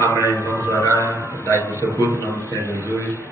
Amém. Vamos orar. Dai para o seu culto em nome do Senhor Jesus.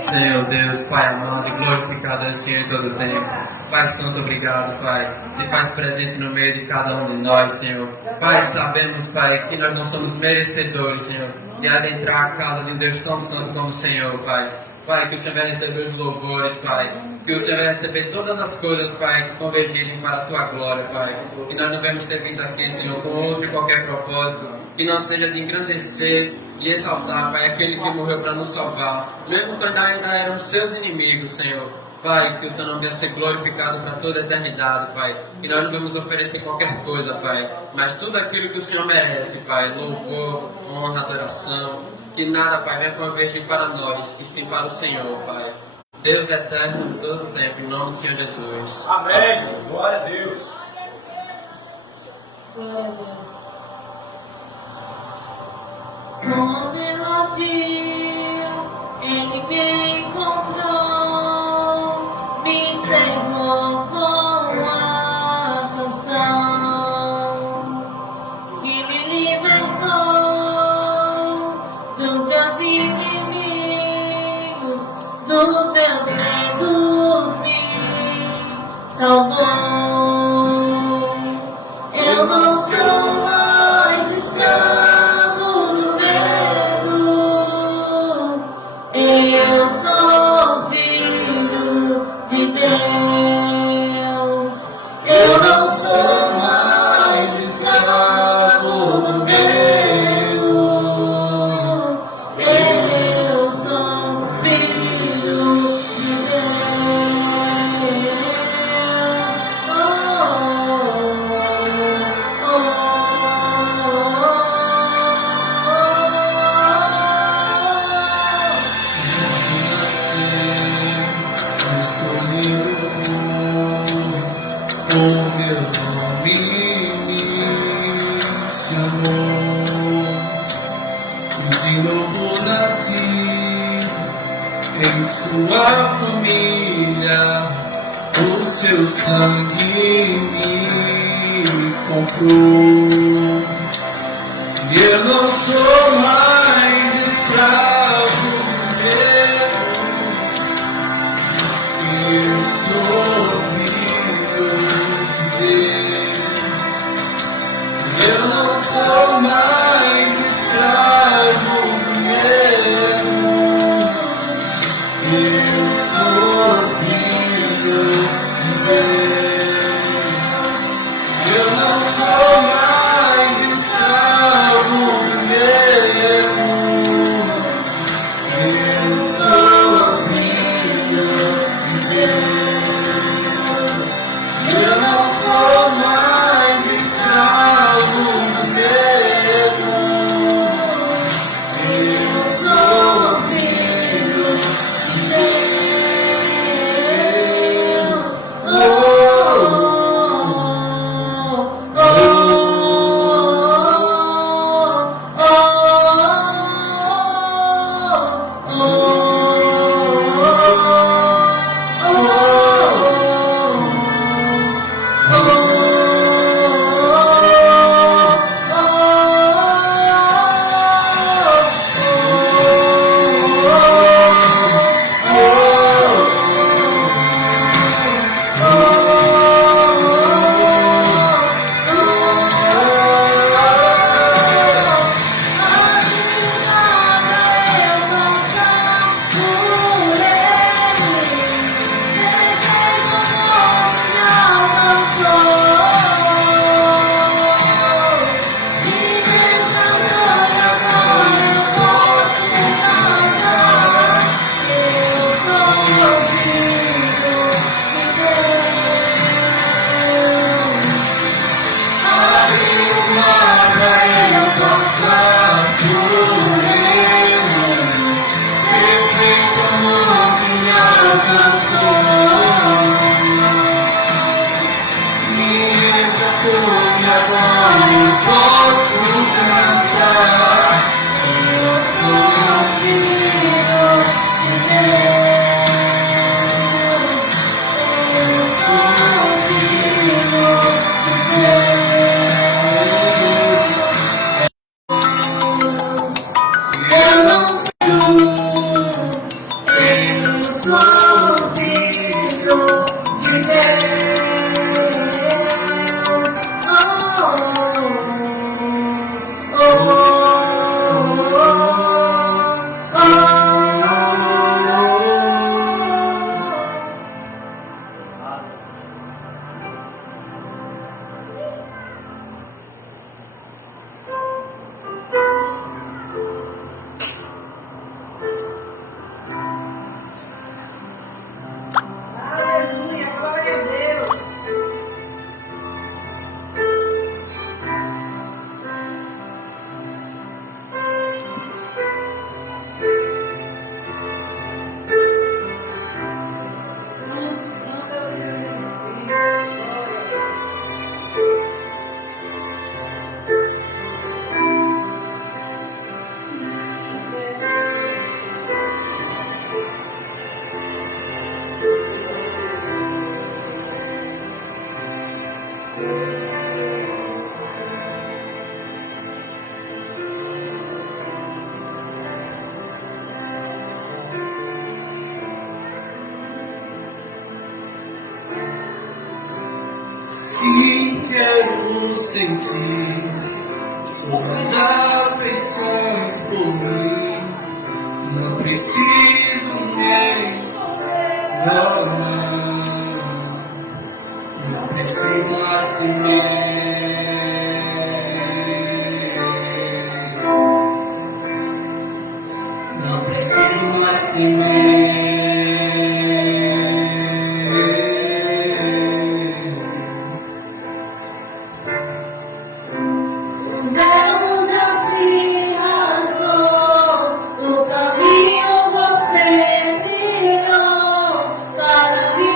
Senhor Deus, Pai amado, glorificado é o Senhor em todo o tempo. Pai Santo, obrigado, Pai. Se faz presente no meio de cada um de nós, Senhor. Pai, sabemos, Pai, que nós não somos merecedores, Senhor, de adentrar a casa de Deus tão santo como o Senhor, Pai. Pai, que o Senhor vai receber os louvores, Pai. Que o Senhor vai receber todas as coisas, Pai, que convergirem para a Tua glória, Pai. Que nós não devemos ter vindo aqui, Senhor, com outro e qualquer propósito. Que não seja de engrandecer, de exaltar, Pai, aquele que morreu para nos salvar. Mesmo quando ainda eram seus inimigos, Senhor. Pai, que o Teu nome venha ser glorificado para toda a eternidade, Pai. E nós não vamos oferecer qualquer coisa, Pai. Mas tudo aquilo que o Senhor merece, Pai. Louvor, honra, adoração. Que nada, Pai, venha convergir para nós, e sim para o Senhor, Pai. Deus eterno de todo o tempo, em nome do Senhor Jesus. Amém. Glória a Deus. Glória a Deus. Com melodia, ele me encontrou, me encerrou com a canção que me libertou dos meus inimigos, dos meus medos, me salvou. Eu não sou mais escravo do medo, eu sou filho de Deus. Eu não sou mais escravo do medo, eu sou filho de Deus. O meu nome me chamou, de novo nasci em sua família, o seu sangue me comprou, e eu não sou mais escravo do medo, eu sou eu não sou mais escravo do medo, eu sou filho de Deus. Eu não sou mais escravo do medo, eu sou filho de Deus. Eu não sou mais escravo do medo, eu sou filho de Deus. Oh. sou filho de Deus. Oh, oh, oh, oh, oh. Aleluia, glória a Deus. Santo é o Deus. Glória. Se quero sentir suas afeições por mim, não preciso nem amar, não preciso mais temer, não preciso mais temer. Deus já se rasgou, o caminho você criou para me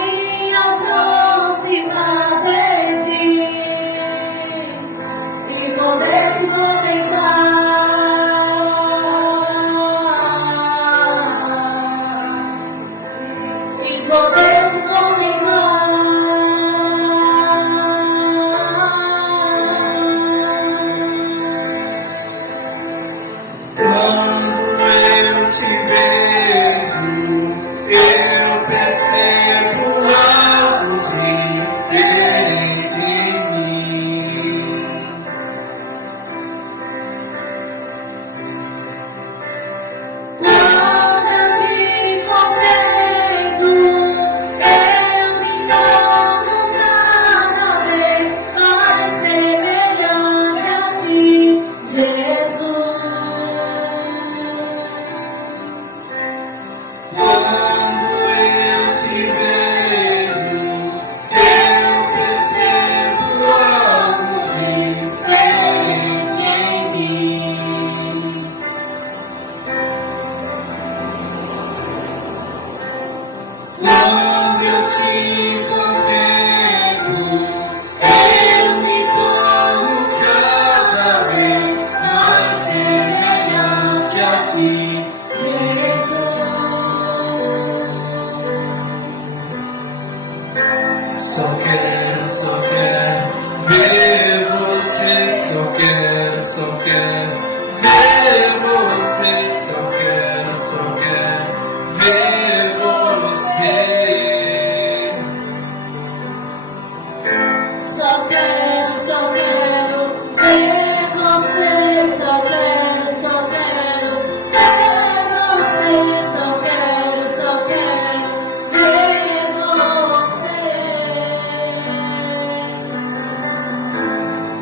aproximar de ti e poder te contemplar, e poder te Quando eu te vejo, eu percebo algo diferente em mim. Quando eu te contemplo, eu me torno cada vez mais semelhante a ti, Jesus. Quando eu te vejo, eu percebo algo diferente em mim. Quando eu te contemplo, eu me torno cada vez mais semelhante a ti, Jesus. Só quero ver você, só quero ver você, só quero ver você. Só quero ver você, só quero ver você, só quero ver você.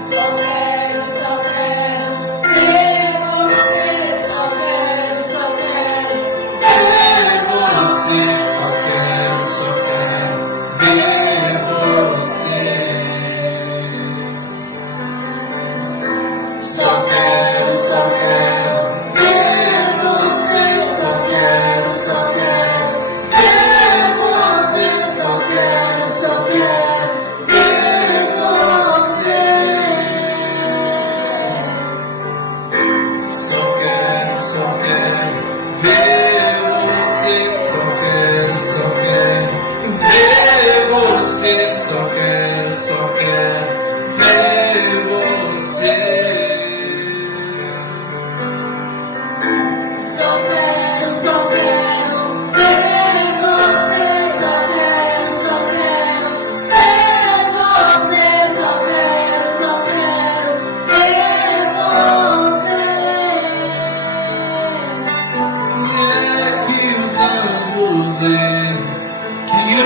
Só quero ver você, só quero ver você.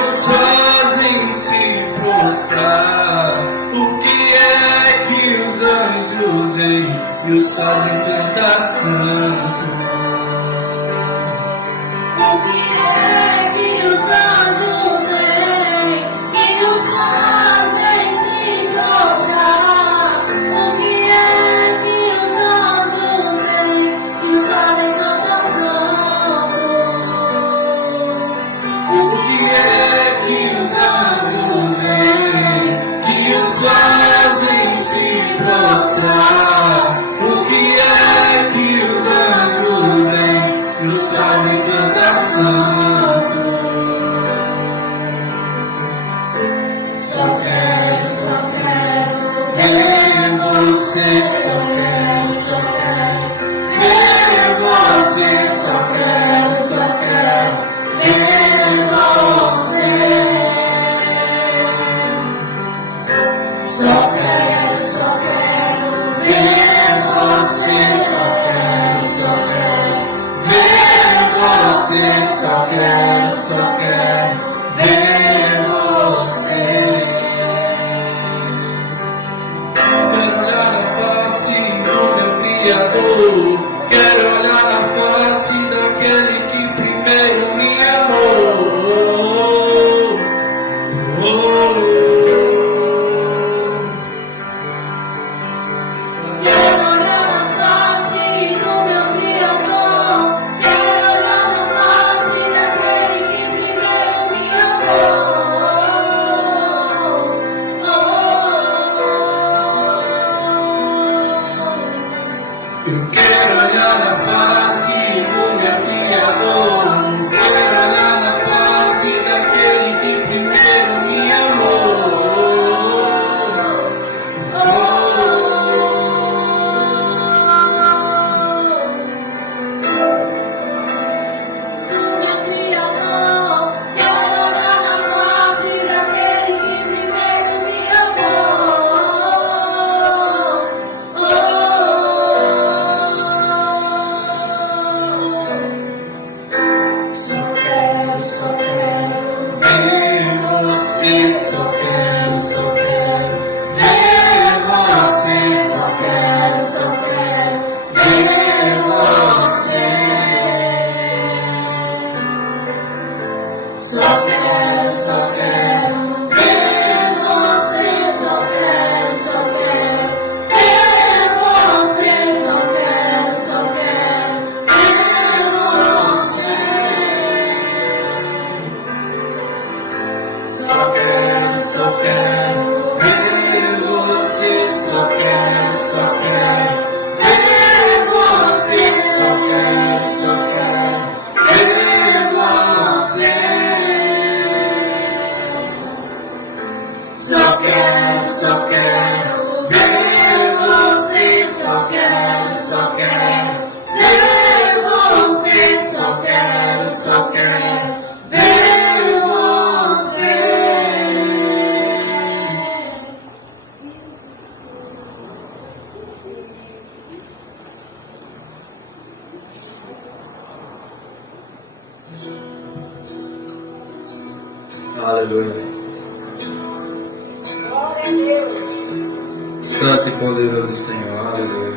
nos fazem se prostrar. O que é que os anjos veem e os fazem cantar santo? O que é que os anjos veem e os fazem se prostrar? O que é que os anjos veem e os fazem cantar santo? O que é que os anjos veem que os fazem se prostrar? O que é que os anjos veem e os fazem cantar santo? Só quero ver você, só quero ver você, só quero ver você. Só quero ver você, só quero ver você, só quero ver você. Quero olhar na face do meu Criador, quero olhar na face daquele que primeiro me amou. Quero olhar na face do meu Criador, quero olhar na face daquele que primeiro me amou. Eu quero olhar na face do meu Criador, quero olhar na face daquele que primeiro me amou. Do meu Criador, quero olhar na face daquele que primeiro me amou. Só quero ver você, só quero ver você, só quero ver você. Só quero ver você, só quero ver você, só quero ver você. Só quero ver você, só quero ver você, só quero ver você. Só quero ver você, só quero ver você, só quero ver você. Aleluia. Glória a Deus. Santo e poderoso Senhor. Aleluia.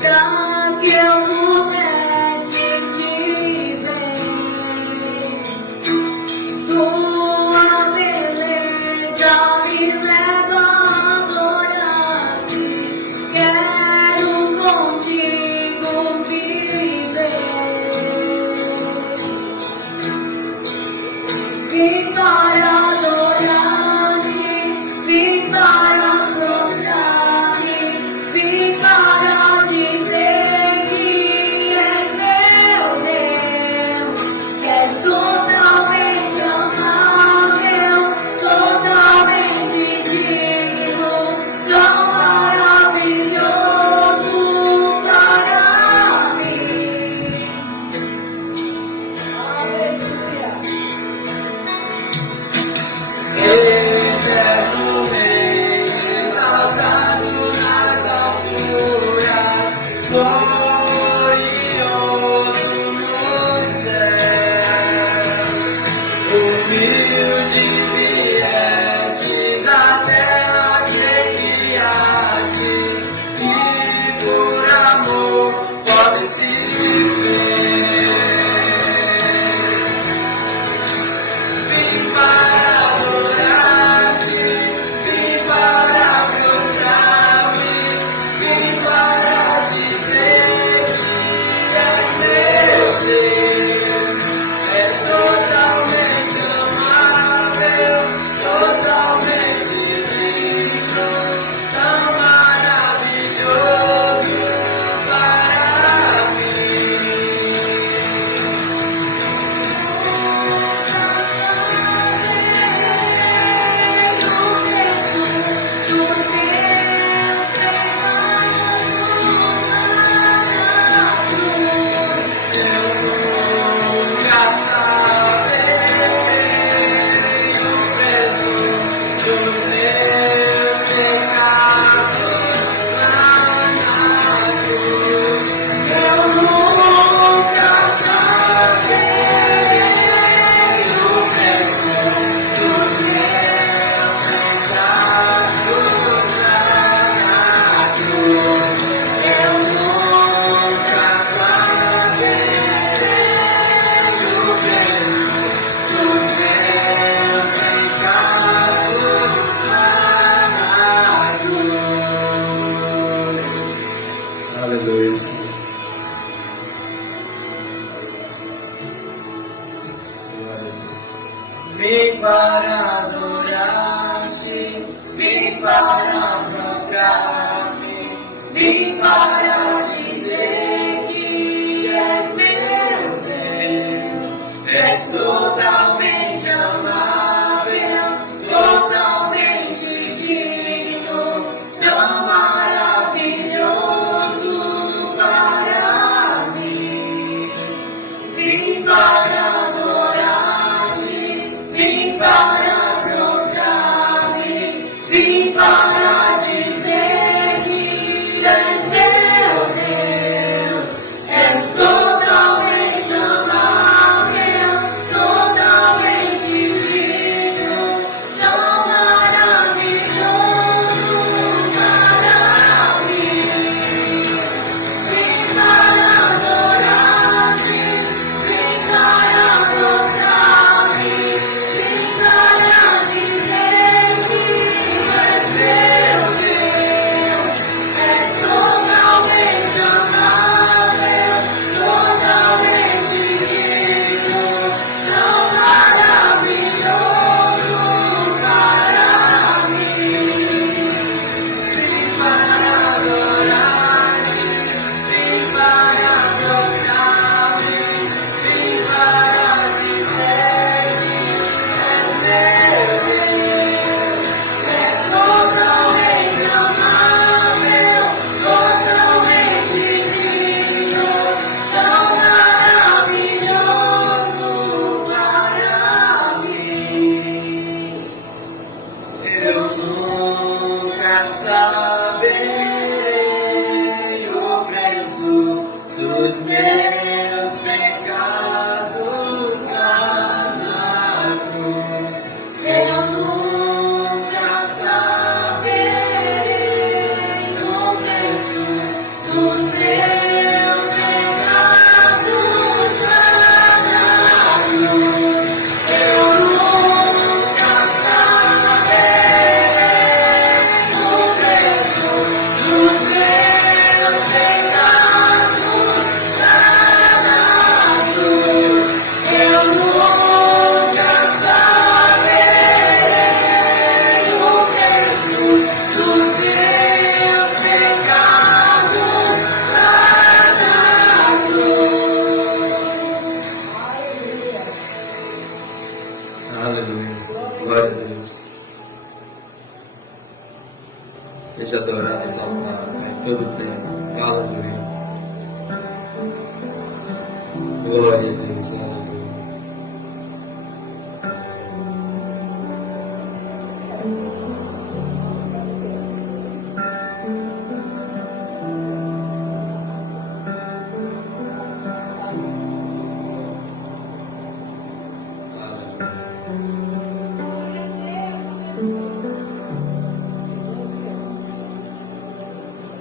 Pra que eu pudesse te ver. Aleluia, Senhor. Vim para adorar-te, vim para prostrar-me, vim para dizer que és meu Deus, és totalmente amável, totalmente digno, tão maravilhoso para mim. Vim para vim para prostrar-me, vim para dizer que és meu Deus, és totalmente amável, totalmente digno, tão maravilhoso para mim. Vim para adorar-te, vim para prostrar-me, vim para dizer que és meu Deus, és totalmente amável, totalmente digno, tão maravilhoso para mim. Vim para adorar-te, vim para prostrar-me, vim para dizer que és meu Deus, és totalmente amável, totalmente digno, tão maravilhoso para mim. Eu nunca saberei o preço dos meus pecados lá na cruz. Eu nunca saberei o preço dos meus pecados lá na cruz. Eu nunca saberei o preço dos meus pecados lá na cruz. Eu nunca saberei o preço dos meus pecados lá na cruz. Aleluia, Senhor. Glória a Deus. Seja adorado, exaltado, Pai, em todo o tempo. Aleluia. Glória a Deus. Aleluia.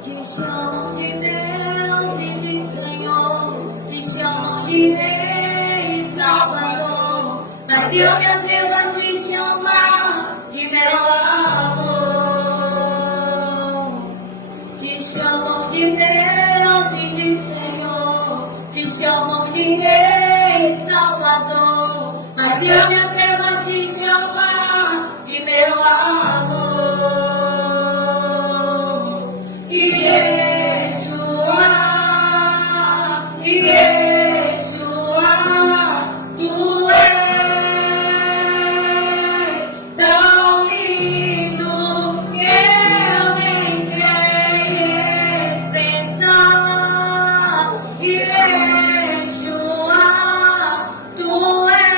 Te chamo de Deus e de Senhor, te chamo de Rei e Salvador, mas eu me atrevo a te chamar de meu amor. Te chamo de Deus e de Senhor, te chamo de Rei e Salvador, mas eu me atrevo a te chamar de meu amor. Yeshua, Yeshua, tu és tão lindo que eu nem sei expressar. Yeshua, tu és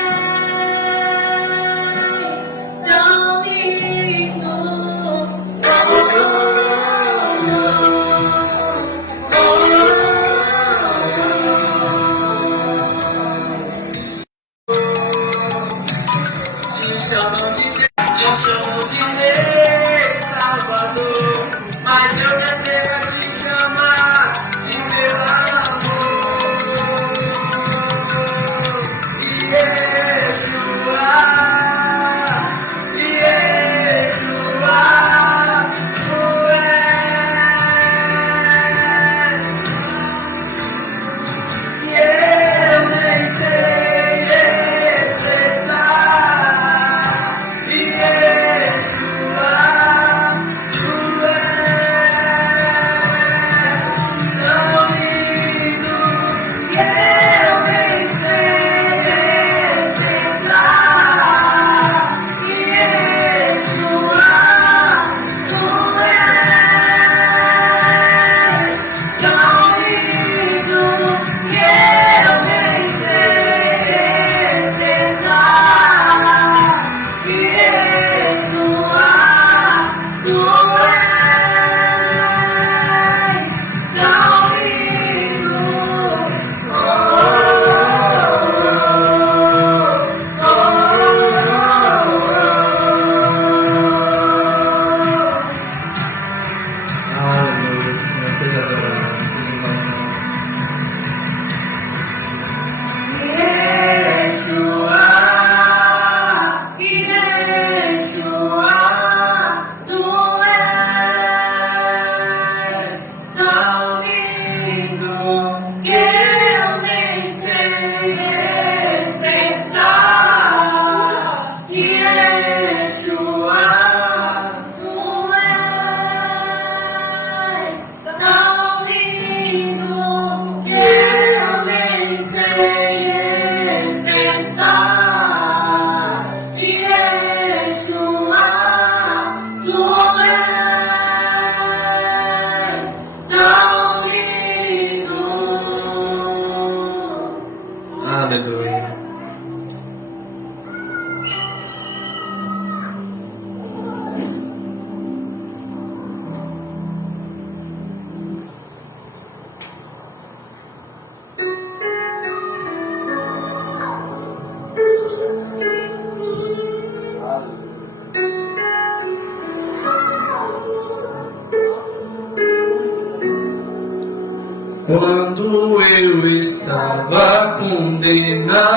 Quando eu estava condenado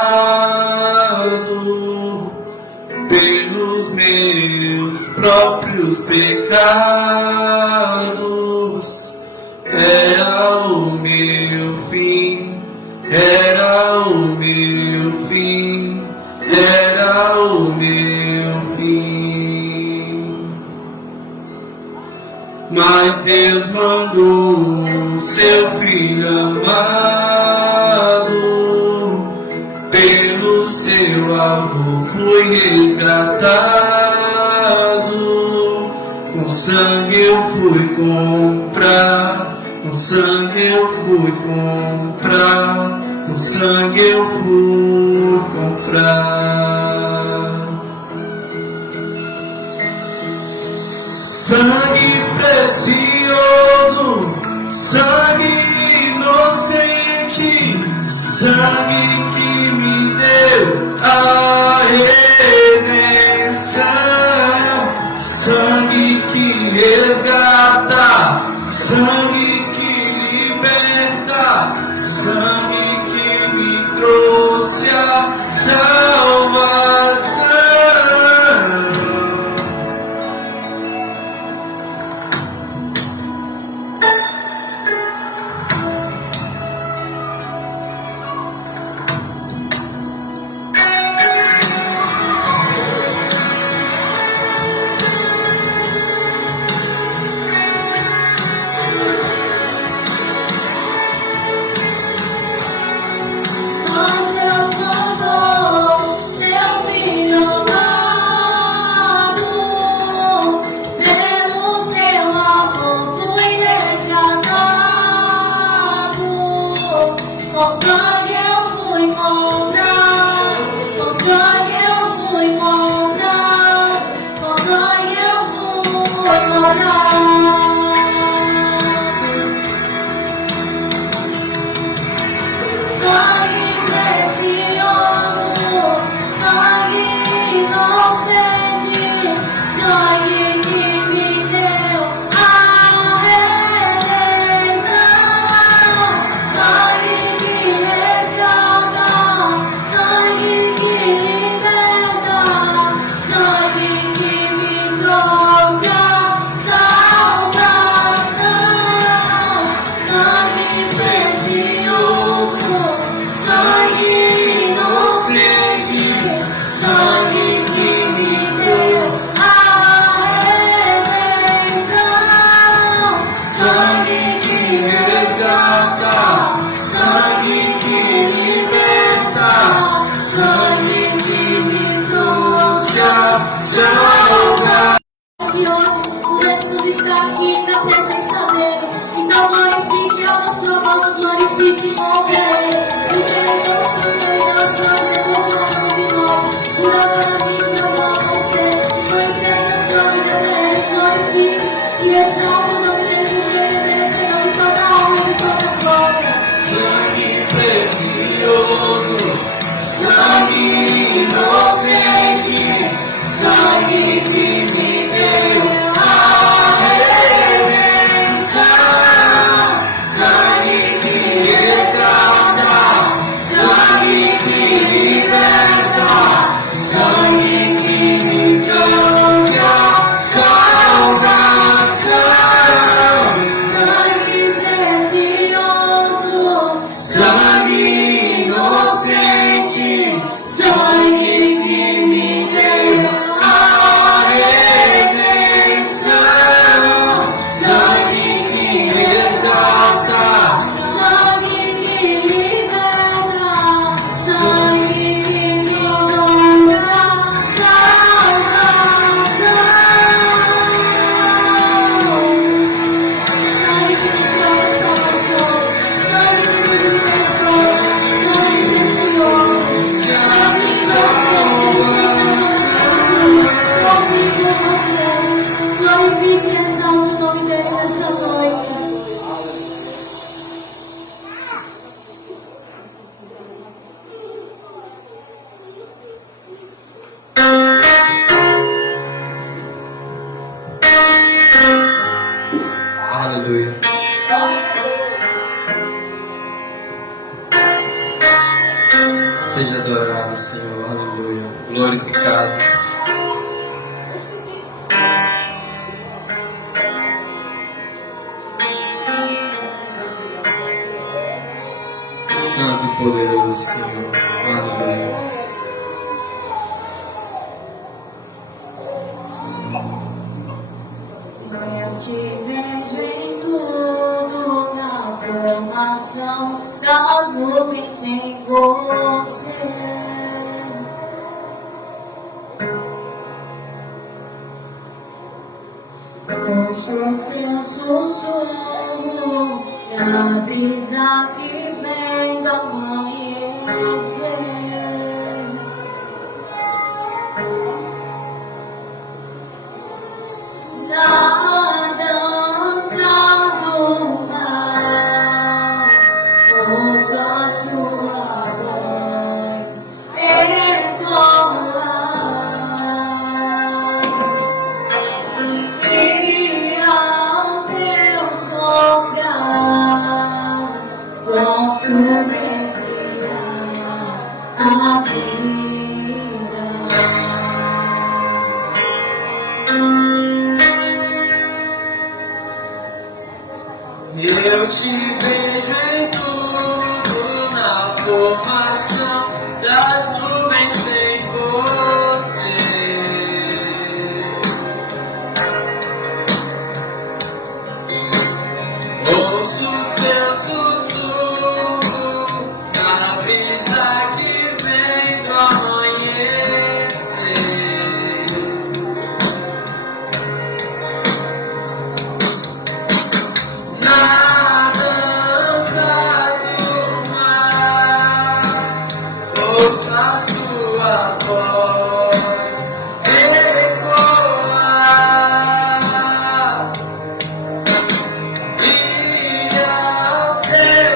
pelos meus próprios pecados, era o meu fim, era o meu fim, era o meu fim. Mas Deus mandou seu Filho amado, pelo seu amor fui resgatado, com sangue eu fui comprar, com sangue eu fui comprar, com sangue eu fui comprar. Sangue precioso, sangue inocente, sangue que me deu a redenção, sangue que resgata, sangue que liberta, sangue que me trouxe a salvação. Aleluia. Seja adorado, Senhor. Aleluia. Glorificado. Santo e poderoso Senhor. Aleluia. Eu te vejo em tudo, na formação das nuvens em você. Ouço seu sussurro, e a brisa que vem do amanhecer. Na dança do mar, ouço a sua voz ecoar, e ao seu soprar posso respirar a vida. Eu te vejo em tudo, na formação das nuvens em você. Ouço seu sussurro, na brisa que vem do amanhecer. Na dança do mar, ouço a sua voz ecoar, e ao seu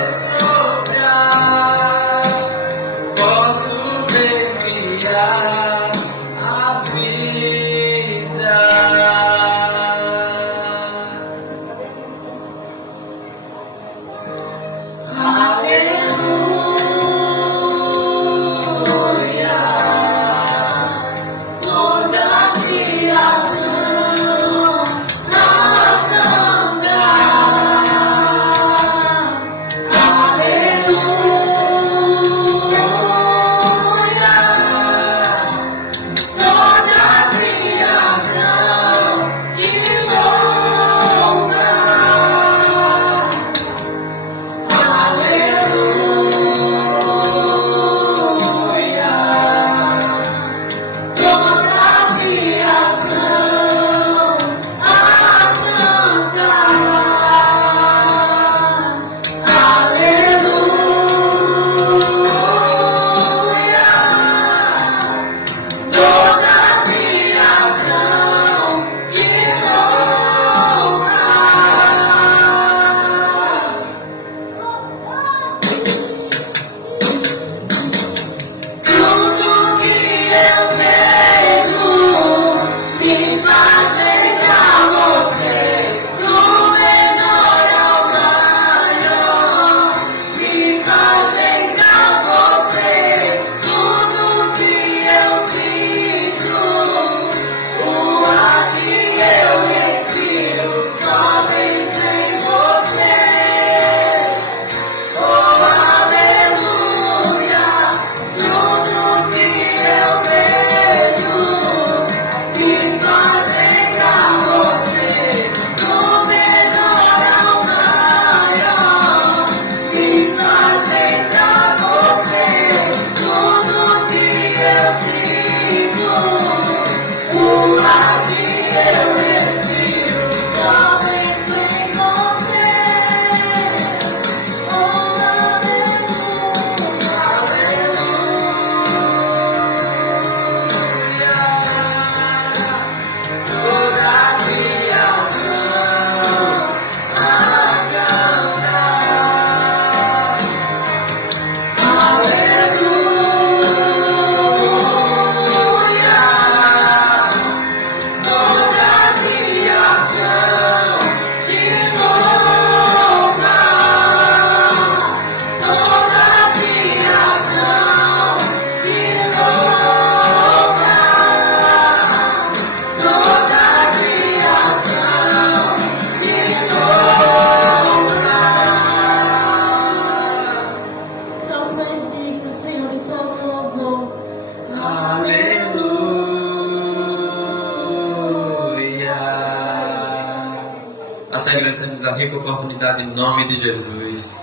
essa rica oportunidade em nome de Jesus.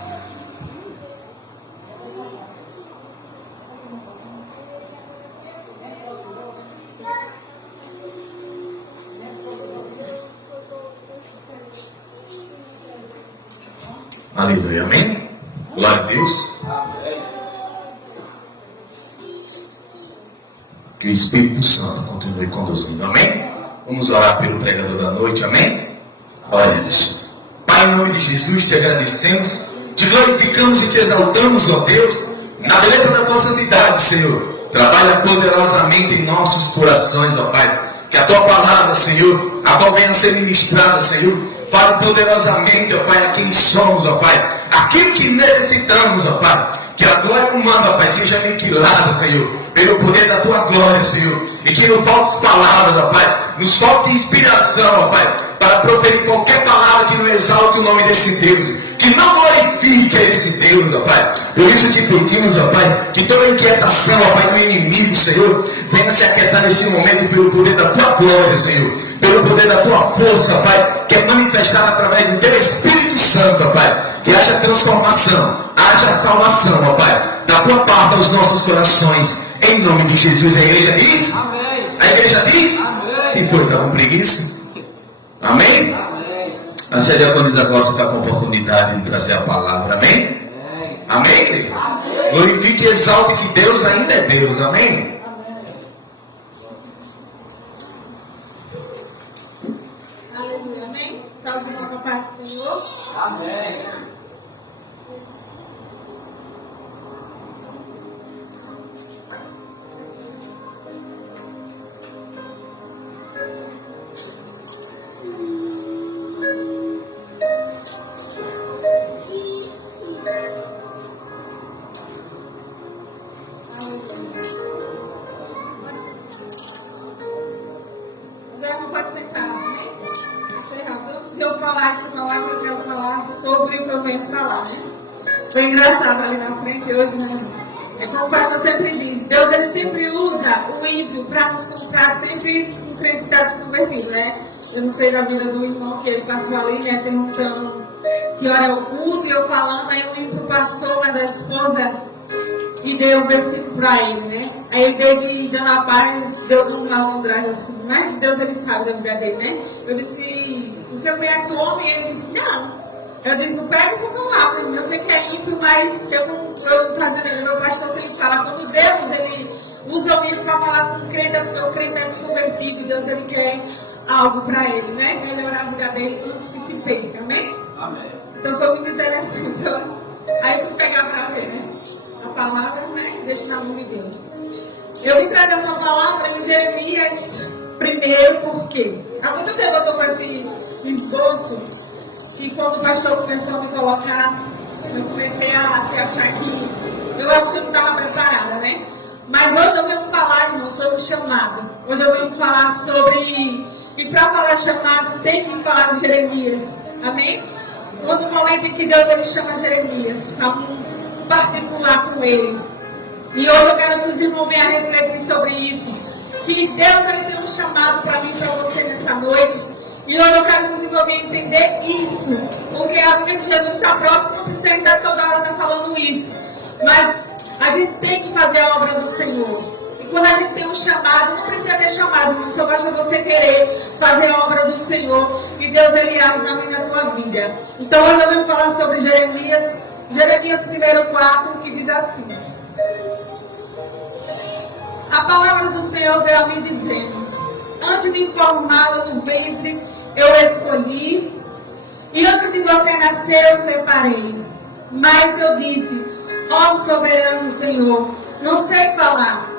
Aleluia, amém? Glória a Deus. Que o Espírito Santo continue conduzindo, amém? Vamos orar pelo pregador da noite, amém? Olha isso. Pai, em nome de Jesus, te agradecemos, te glorificamos e te exaltamos, ó Deus, na beleza da tua santidade, Senhor. Trabalha poderosamente em nossos corações, ó Pai. Que a tua palavra, Senhor, a qual venha a ser ministrada, Senhor, fale poderosamente, ó Pai, a quem somos, ó Pai, aquilo que necessitamos, ó Pai, que a glória humana, ó Pai, seja aniquilada, Senhor, pelo poder da tua glória, Senhor, e que não falte palavras, ó Pai, nos falte inspiração, ó Pai, para proferir qualquer palavra que não exalte o nome desse Deus, que não glorifique esse Deus, ó Pai. Por isso te pedimos, ó Pai, que toda inquietação, ó Pai, do inimigo, Senhor, venha se aquietar nesse momento pelo poder da tua glória, Senhor, pelo poder da tua força, ó Pai, que é manifestada através do teu Espírito Santo, ó Pai, que haja transformação, haja salvação, ó Pai, da tua parte aos nossos corações, em nome de Jesus. A igreja diz? Amém. A igreja diz? Amém. Quem foi? Está com preguiça? Amém? Amém. A Célia Cones agora está com a oportunidade de trazer a palavra, amém? Amém? Amém? Glorifique e exalte que Deus ainda é Deus, amém? Aleluia, amém? Salve a paz do Senhor. Amém. Pode sentar, né? Antes de eu falar essa palavra, eu quero falar sobre o que eu venho falar, né? Foi engraçado ali na frente hoje, né? É como o pastor sempre diz, Deus ele sempre usa o ímpio para nos comprar sempre um crente que está se convertido, né? Eu não sei da vida do irmão que ele passou ali, né? Perguntando que hora é o culto, e eu falando, aí o ímpio passou, mas a esposa e deu o versículo para ele, né? Aí ele deu dando a paz, deu uma malandragem assim, mas Deus ele sabe da vida dele, né? Eu disse, você conhece o homem? E ele disse, não. Eu disse, não pega essa palavra, eu sei que é ímpio, mas eu não estou dizendo, meu pastor sempre fala, quando Deus ele usa o ímpio para falar com o crente, é porque o crente é desconvertido, e Deus ele quer algo para ele, né? Melhorar a vida dele antes que se perca, amém? Amém. Então foi muito interessante, aí eu fui pegar para ver, né? A palavra, né? Deixa na mão de Deus. Eu vim trazer essa palavra em Jeremias primeiro, porque há muito tempo eu estou com esse esboço, e quando o pastor começou a me colocar, eu comecei a se achar que eu acho que eu não estava preparada, né? Mas hoje eu venho falar, irmão, sobre chamado. Hoje eu venho falar sobre. E para falar chamado, tem que falar de Jeremias. Amém? Quando o momento em que Deus ele chama Jeremias para um particular com ele. E hoje eu quero que os irmãos venham refletir sobre isso. Que Deus ele tem um chamado para mim e para você nessa noite. E hoje eu quero que os irmãos venham entender isso. Porque a vida de Jesus está próxima, não precisa estar toda hora estar falando isso. Mas a gente tem que fazer a obra do Senhor. E quando a gente tem um chamado, não precisa ter chamado, não só basta você querer fazer a obra do Senhor. E Deus ele age na minha tua vida. Então hoje eu venho falar sobre Jeremias 1:4, que diz assim: a palavra do Senhor veio a mim dizendo: antes de formá-lo no ventre, eu escolhi, e antes de você nascer, eu separei. Mas eu disse: ó soberano Senhor, não sei falar,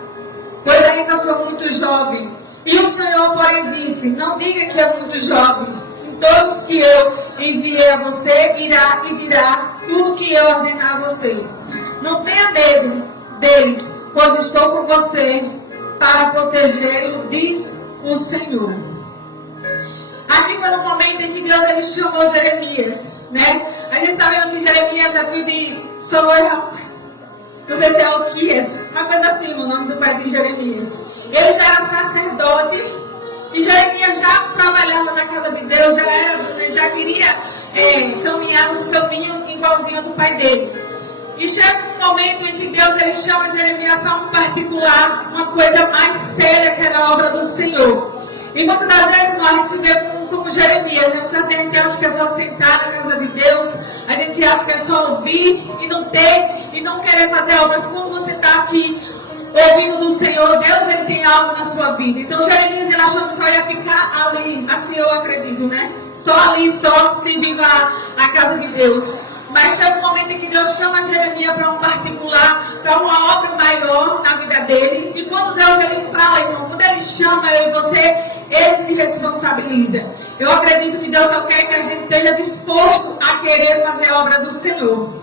pois ainda sou muito jovem. E o Senhor, porém, disse: não diga que é muito jovem. Em todos que eu enviei a você, irá e dirá tudo que eu ordenar a você. Não tenha medo deles, pois estou com você para protegê-lo, diz o Senhor. Aqui foi no momento em que Deus ele chamou Jeremias, né? A gente sabe que Jeremias é filho de Samuel, não sei se é Alquias, uma coisa assim, o nome do pai de Jeremias. Ele já era sacerdote, e Jeremias já trabalhava na casa de Deus, já queria caminhar no caminho igualzinho do pai dele. E chega um momento em que Deus ele chama Jeremias para um particular, uma coisa mais séria que era a obra do Senhor. E muitas das vezes nós se vê como Jeremias, né? Muitas vezes a gente acha que é só sentar na casa de Deus, a gente acha que é só ouvir e não ter, e não querer fazer obras. Quando você está aqui ouvindo do Senhor, Deus ele tem algo na sua vida. Então Jeremias ele achou que só ia ficar ali, assim eu acredito, né? Só ali, só servindo a casa de Deus. Mas chega um momento em que Deus chama Jeremias para um particular, para uma obra maior na vida dele. E quando Deus ele fala, irmão, quando ele chama eu e você, ele se responsabiliza. Eu acredito que Deus só quer que a gente esteja disposto a querer fazer a obra do Senhor,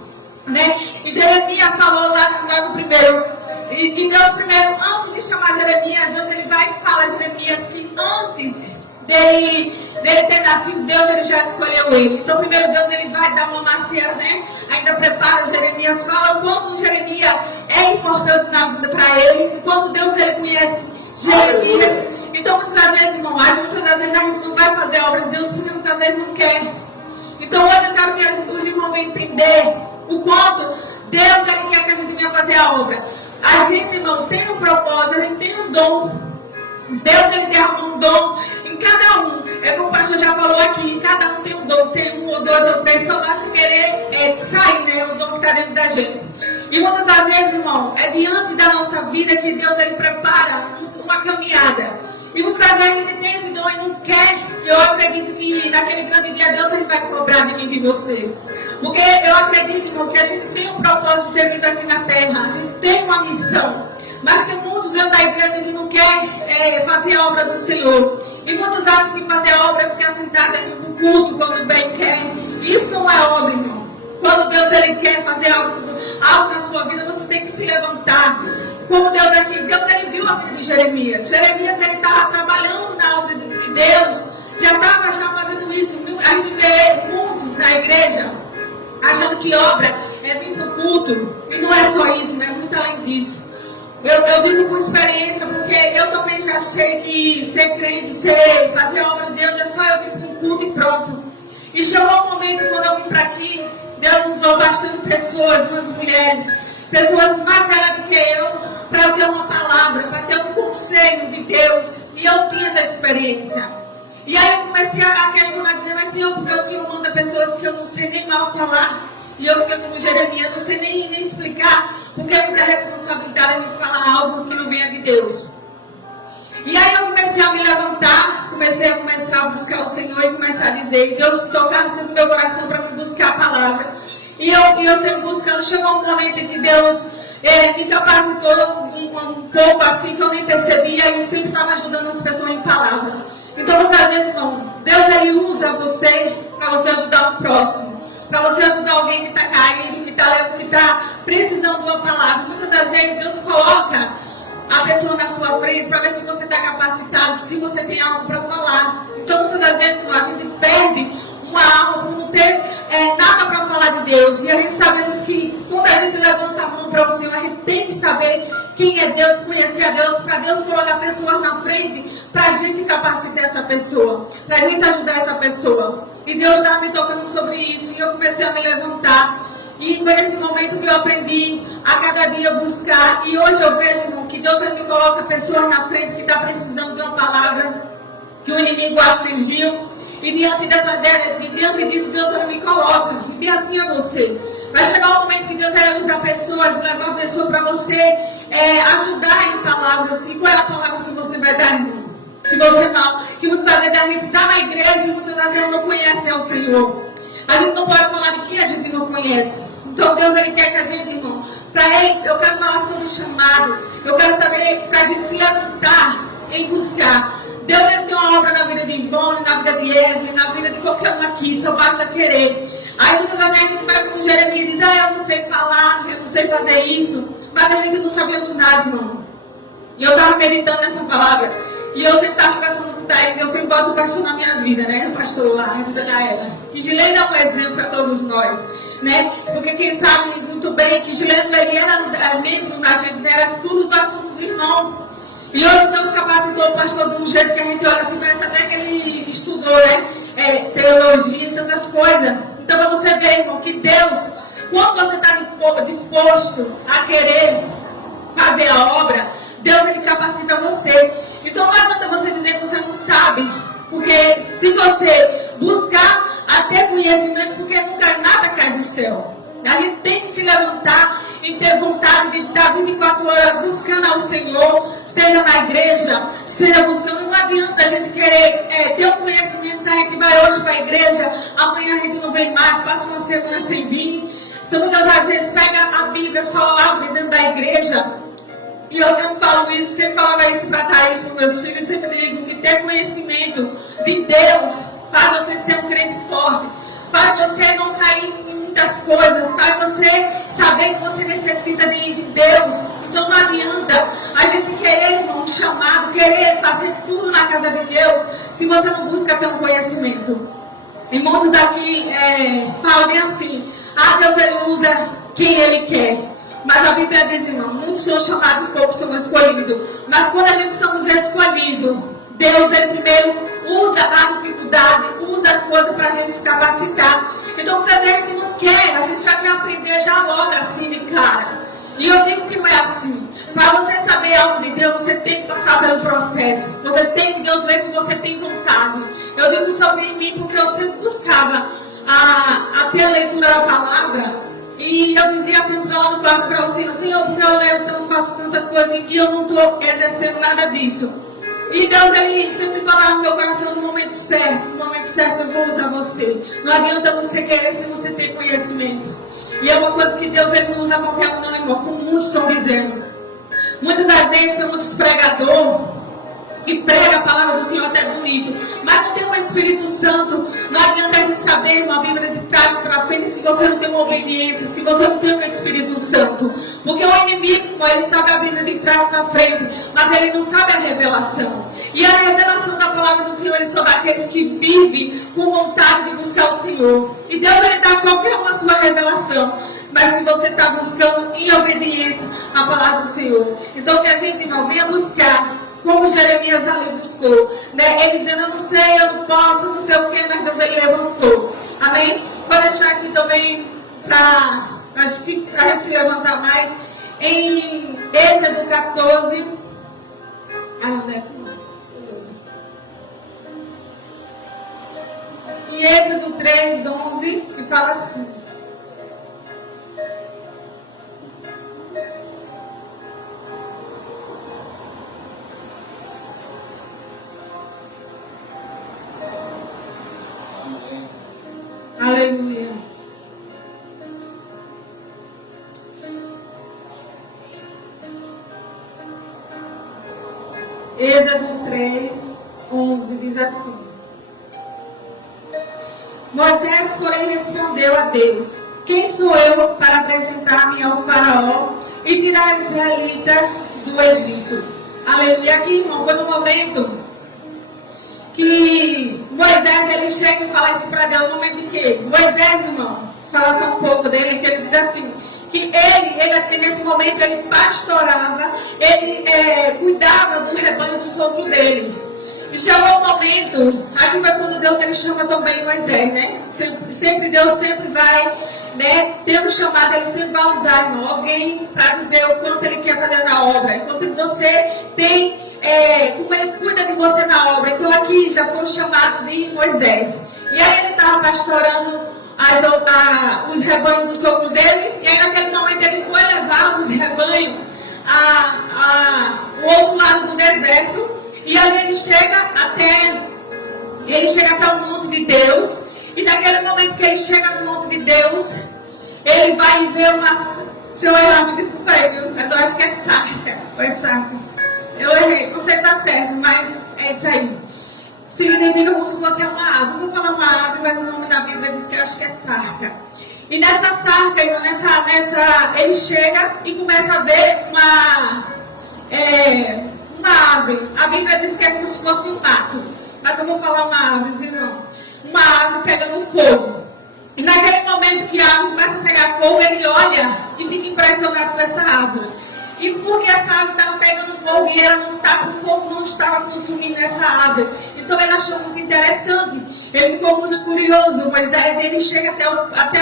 né? E Jeremias falou lá no primeiro, e Deus primeiro, antes de chamar Jeremias, Deus ele vai falar a Jeremias que antes dele ter nascido, Deus ele já escolheu ele. Então primeiro Deus ele vai dar uma macieira, né? Ainda prepara Jeremias, fala o quanto Jeremias é importante na vida para ele, o quanto Deus ele conhece Jeremias. Então muitas vezes, irmão, muitas vezes a gente não vai fazer a obra de Deus porque muitas vezes não quer. Então hoje eu quero que os irmãos venham entender o quanto Deus ele quer que a gente venha fazer a obra. A gente, irmão, tem um propósito, a gente tem um dom. Deus ele derramou um dom em cada um. É como o pastor já falou aqui, cada um tem um dom, tem um ou dois ou três, só basta querer sair, né? O dom que está dentro da gente. E muitas das vezes, irmão, é diante da nossa vida que Deus ele prepara uma caminhada. E muitas vezes a gente tem esse dom e não quer. E eu acredito que naquele grande dia Deus ele vai cobrar de mim e de você. Porque eu acredito, irmão, que a gente tem um propósito de ter vindo aqui na terra. A gente tem uma missão. Mas tem muitos dentro da igreja que não quer fazer a obra do Senhor. E muitos acham que fazer a obra é ficar sentado no culto quando bem quer. Isso não é obra, irmão. Quando Deus ele quer fazer algo na sua vida, você tem que se levantar. Como Deus aqui, Deus ele viu a vida de Jeremias. Jeremias ele estava trabalhando na obra de Deus. Já estava fazendo isso. A gente vê muitos na igreja achando que obra é vir para o culto. E não é só isso, né? Muito além disso. Eu vivo com experiência, porque eu também já achei que ser crente, fazer a obra de Deus, é só eu vir para o culto e pronto. E chegou um momento, quando eu vim para aqui, Deus usou bastante pessoas, umas mulheres, pessoas mais velhas do que eu, para eu ter uma palavra, para ter um conselho de Deus. E eu tinha essa experiência. E aí eu comecei a questionar, dizer, mas Senhor, porque o Senhor manda pessoas que eu não sei nem mal falar. E eu fiquei como Jeremias, não sei nem explicar, porque é muita responsabilidade de falar algo que não venha de Deus. E aí eu comecei a me levantar, comecei a buscar o Senhor e começar a dizer, Deus tocava no meu coração para me buscar a palavra. E eu sempre buscando, chegou um momento em que Deus me capacitou um pouco assim, que eu nem percebia, e sempre estava ajudando as pessoas em palavra. Então, às vezes, irmão, Deus ele usa você para você ajudar o próximo. Para você ajudar alguém que está caído, que está precisando de uma palavra. Muitas das vezes Deus coloca a pessoa na sua frente para ver se você está capacitado, se você tem algo para falar. Então muitas das vezes a gente perde uma alma por não ter nada para falar de Deus. E a gente sabemos que quando a gente levanta a mão para o Senhor, a gente tem que saber quem é Deus, conhecer a Deus, para Deus colocar pessoas na frente, para a gente capacitar essa pessoa, para a gente ajudar essa pessoa. E Deus estava me tocando sobre isso, e eu comecei a me levantar. E foi nesse momento que eu aprendi a cada dia buscar. E hoje eu vejo, irmão, que Deus me coloca pessoas na frente que estão precisando de uma palavra que o inimigo afligiu. E diante disso, Deus me coloca. E assim é você. Vai chegar um momento que Deus vai usar pessoas, levar a pessoa para você ajudar em palavras. E qual é a palavra que você vai dar, irmão? Se você não, que você está dizendo, a gente está na igreja e muitas vezes não conhece ao Senhor. A gente não pode falar de quem a gente não conhece. Então Deus ele quer que a gente, irmão, para ele, eu quero falar sobre o chamado. Eu quero saber para a gente se levantar em buscar. Deus ele tem uma obra na vida de Ivone, na vida de Edwin, na vida de qualquer um aqui, só basta querer. Aí muitas vezes a gente vai com Jeremias e diz, eu não sei falar, eu não sei fazer isso. Mas a gente não sabemos nada, irmão. E eu estava meditando nessa palavra. E eu sempre estava conversando com o Thaís, eu sempre boto o pastor na minha vida, né? O pastor lá, dizendo a ela. Que Gilene é um exemplo para todos nós, né? Porque quem sabe muito bem que Gilene, ela mesmo na gente, era tudo, nós somos irmãos. E hoje Deus capacitou o pastor de um jeito que a gente olha assim, parece até que ele estudou, né? teologia e tantas coisas. Então, para você ver, irmão, que Deus, quando você está disposto a querer fazer a obra, Deus ele capacita você. Então, não adianta você dizer que você não sabe, porque se você buscar até conhecimento, porque nunca nada cai do céu. A gente tem que se levantar e ter vontade de estar 24 horas buscando ao Senhor, seja na igreja, seja buscando. Não adianta a gente querer ter um conhecimento, se a gente vai hoje para a igreja, amanhã a gente não vem mais, passa uma semana sem vir. Você muitas das vezes pega a Bíblia, só abre dentro da igreja. E eu sempre falo isso, sempre falava isso para Thaís, para meus filhos, sempre digo que ter conhecimento de Deus faz você ser um crente forte, faz você não cair em muitas coisas, faz você saber que você necessita de Deus. Então não adianta a gente querer, irmão, um chamado, querer fazer tudo na casa de Deus, se você não busca ter um conhecimento. E muitos aqui falam bem assim, Deus ele usa quem ele quer. Mas a Bíblia diz, irmão, muitos são chamados e poucos são escolhidos. Mas quando a gente somos escolhidos, Deus ele primeiro usa a dificuldade, usa as coisas para a gente se capacitar. Então você vê que não quer, a gente já quer aprender já logo assim de cara. E eu digo que não é assim. Para você saber algo de Deus, você tem que passar pelo processo. Você tem que Deus ver que você tem vontade. Eu digo isso também em mim porque eu sempre buscava a ter a leitura da palavra. E eu dizia sempre lá no quarto para o Senhor, porque eu leio tanto, faço tantas coisas e eu não estou exercendo nada disso. E Deus ele sempre falava no meu coração no momento certo eu vou usar você. Não adianta você querer se você tem conhecimento. E é uma coisa que Deus ele não usa qualquer um, não, irmão, como muitos estão dizendo. Muitas das vezes tem muitos pregadores que prega a palavra do Senhor até bonito, mas não tem o Espírito Santo. Não adianta a gente saber uma Bíblia de trás para frente se você não tem uma obediência, se você não tem o Espírito Santo. Porque o inimigo, ele sabe a Bíblia de trás para frente, mas ele não sabe a revelação. E a revelação da palavra do Senhor é só daqueles que vivem com vontade de buscar o Senhor. E Deus ele dá qualquer uma sua revelação, mas se você está buscando em obediência a palavra do Senhor. Então se a gente não venha buscar, como Jeremias ali buscou, né? Ele dizendo, eu não sei, eu não posso, não sei o que, mas Deus ele levantou. Amém? Vou deixar aqui também para se levantar mais. Em Êxodo 14. Não desce não. Em Êxodo 3, 11, que fala assim. Aleluia. Êxodo 3, 11 diz assim. Moisés, porém, respondeu a Deus: quem sou eu para apresentar-me ao faraó e tirar a israelita do Egito? Aleluia. Aqui, irmão, foi no momento que Moisés ele chega e fala isso para Deus, no momento em que Moisés, irmão, fala só um pouco dele, que ele diz assim, que ele nesse momento ele pastorava, ele cuidava do rebanho do sogro dele. E chegou o momento, aqui vai quando Deus ele chama também Moisés, né? Sempre Deus sempre vai, né, ter um chamado, ele sempre vai usar, irmão, alguém para dizer o quanto ele quer fazer na obra, enquanto você tem como ele cuida de você na obra. Então aqui já foi o chamado de Moisés. E aí ele estava pastorando os rebanhos do sogro dele. E aí naquele momento ele foi levar os rebanhos o outro lado do deserto. E aí ele chega até o monte de Deus. E naquele momento que ele chega no monte de Deus, ele vai ver uma... Se eu errar, me desculpa aí, viu? Mas eu acho que é sarca. Foi sarca. Eu errei, você está certo, mas é isso aí. Significa como se fosse uma árvore. Não vou falar uma árvore, mas o nome da Bíblia diz que eu acho que é sarca. E nessa sarca, ele chega e começa a ver uma árvore. A Bíblia diz que é como se fosse um mato. Mas eu vou falar uma árvore, viu, não? Uma árvore pegando fogo. E naquele momento que a árvore começa a pegar fogo, ele olha e fica impressionado com essa árvore. E porque essa árvore estava pegando fogo e o fogo não estava consumindo essa árvore. Então ele achou muito interessante. Ele ficou muito curioso. Moisés, ele chega até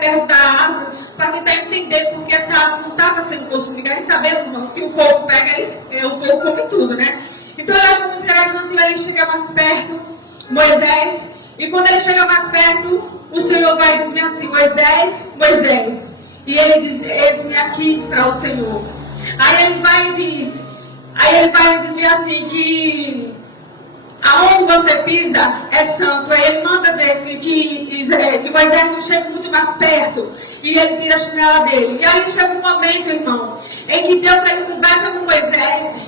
perto da árvore para tentar entender porque essa árvore não estava sendo consumida. Aí sabemos, não, se o fogo pega, o fogo come tudo, né? Então ele achou muito interessante e ele chega mais perto, Moisés. E quando ele chega mais perto, o Senhor vai dizer assim: Moisés, Moisés. E ele diz: eis-me aqui para o Senhor. Aí ele vai dizer assim que aonde você pisa é santo. Aí ele manda que Moisés não chegue muito mais perto. E ele tira a chinela dele. E aí chega um momento, irmão, em que Deus ele conversa com Moisés.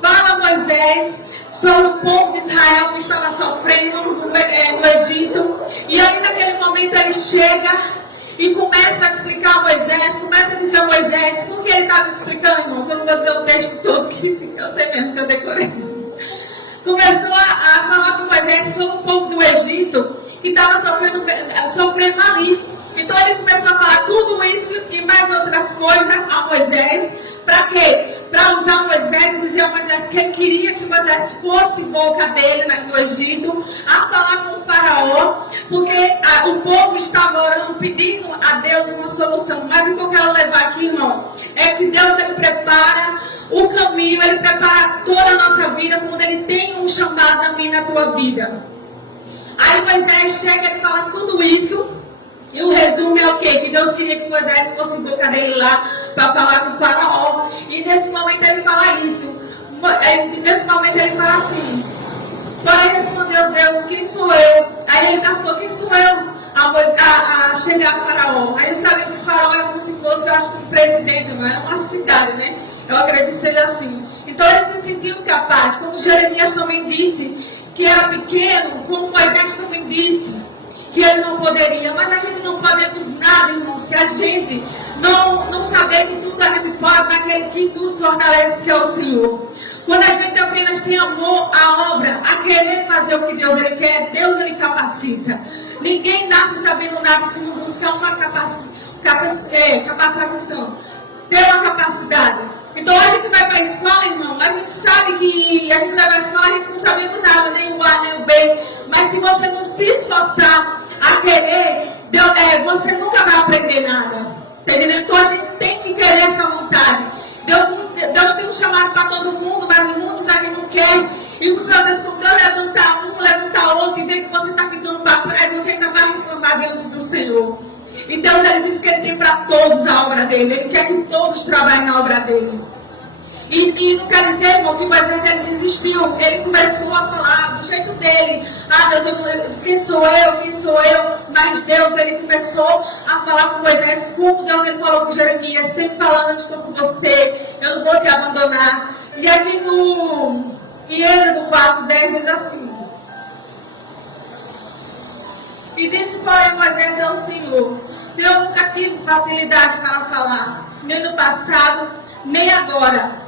Fala Moisés sobre o povo de Israel que estava sofrendo no Egito. E aí naquele momento ele chega e começa a explicar a Moisés, começa a dizer a Moisés, porque ele estava explicando, irmão, que eu não vou dizer o texto todo, que eu sei mesmo que eu decorei. Começou a falar com Moisés sobre o povo do Egito, que estava sofrendo ali. Então ele começou a falar tudo isso e mais outras coisas a Moisés. Para quê? Para usar Moisés e dizer a Moisés que ele queria que Moisés fosse boca dele no Egito, a falar com o faraó, porque o povo estava orando, pedindo a Deus uma solução. Mas o que eu quero levar aqui, irmão, é que Deus ele prepara o caminho, ele prepara toda a nossa vida quando ele tem um chamado na minha e na tua vida. Aí Moisés chega e fala tudo isso. E o resumo é o quê? Que Deus queria que Moisés fosse boca dele lá para falar com o faraó. E nesse momento ele fala isso. Nesse momento ele fala assim: Porém respondeu Deus: quem sou eu? Aí ele falou: quem sou eu? A chegar ao faraó. Aí sabe que o faraó é como se fosse, eu acho que um presidente, não é uma cidade, né? Eu acredito que seja assim. Então ele se sentiu capaz, como Jeremias também disse, que era pequeno, como Moisés também disse que ele não poderia, mas a gente não podemos nada, irmãos, se a gente não saber que tudo a gente pode naquele que nos fortalece, que é o Senhor. Quando a gente apenas tem amor à obra, a querer fazer o que Deus ele quer, Deus ele capacita. Ninguém nasce sabendo nada se não buscar uma capacitação, ter uma capacidade. Então a gente vai para a escola, irmão, a gente sabe que a gente vai para a escola, a gente não sabemos nada, nem o A, nem o B, mas se você não se esforçar a querer, você nunca vai aprender nada. Entendeu? Então a gente tem que querer essa vontade. Deus tem um chamado para todo mundo, mas muitos aqui não querem. E muitas vezes quando Deus levantar um, levantar outro e vê que você está ficando para trás, você ainda vai reclamar diante do Senhor. E Deus ele disse que ele tem para todos a obra dele. Ele quer que todos trabalhem na obra dele. E não quer dizer, irmão, que Moisés ele desistiu. Ele começou a falar do jeito dele. Ah, Deus, quem sou eu? Mas Deus, ele começou a falar com Moisés, como Deus ele falou com Jeremias, sempre falando: eu estou com você, eu não vou te abandonar. E aqui no Êxodo 4:10 diz assim: e disse, porém, Moisés ao Senhor: eu nunca tive facilidade para falar, nem no passado, nem agora.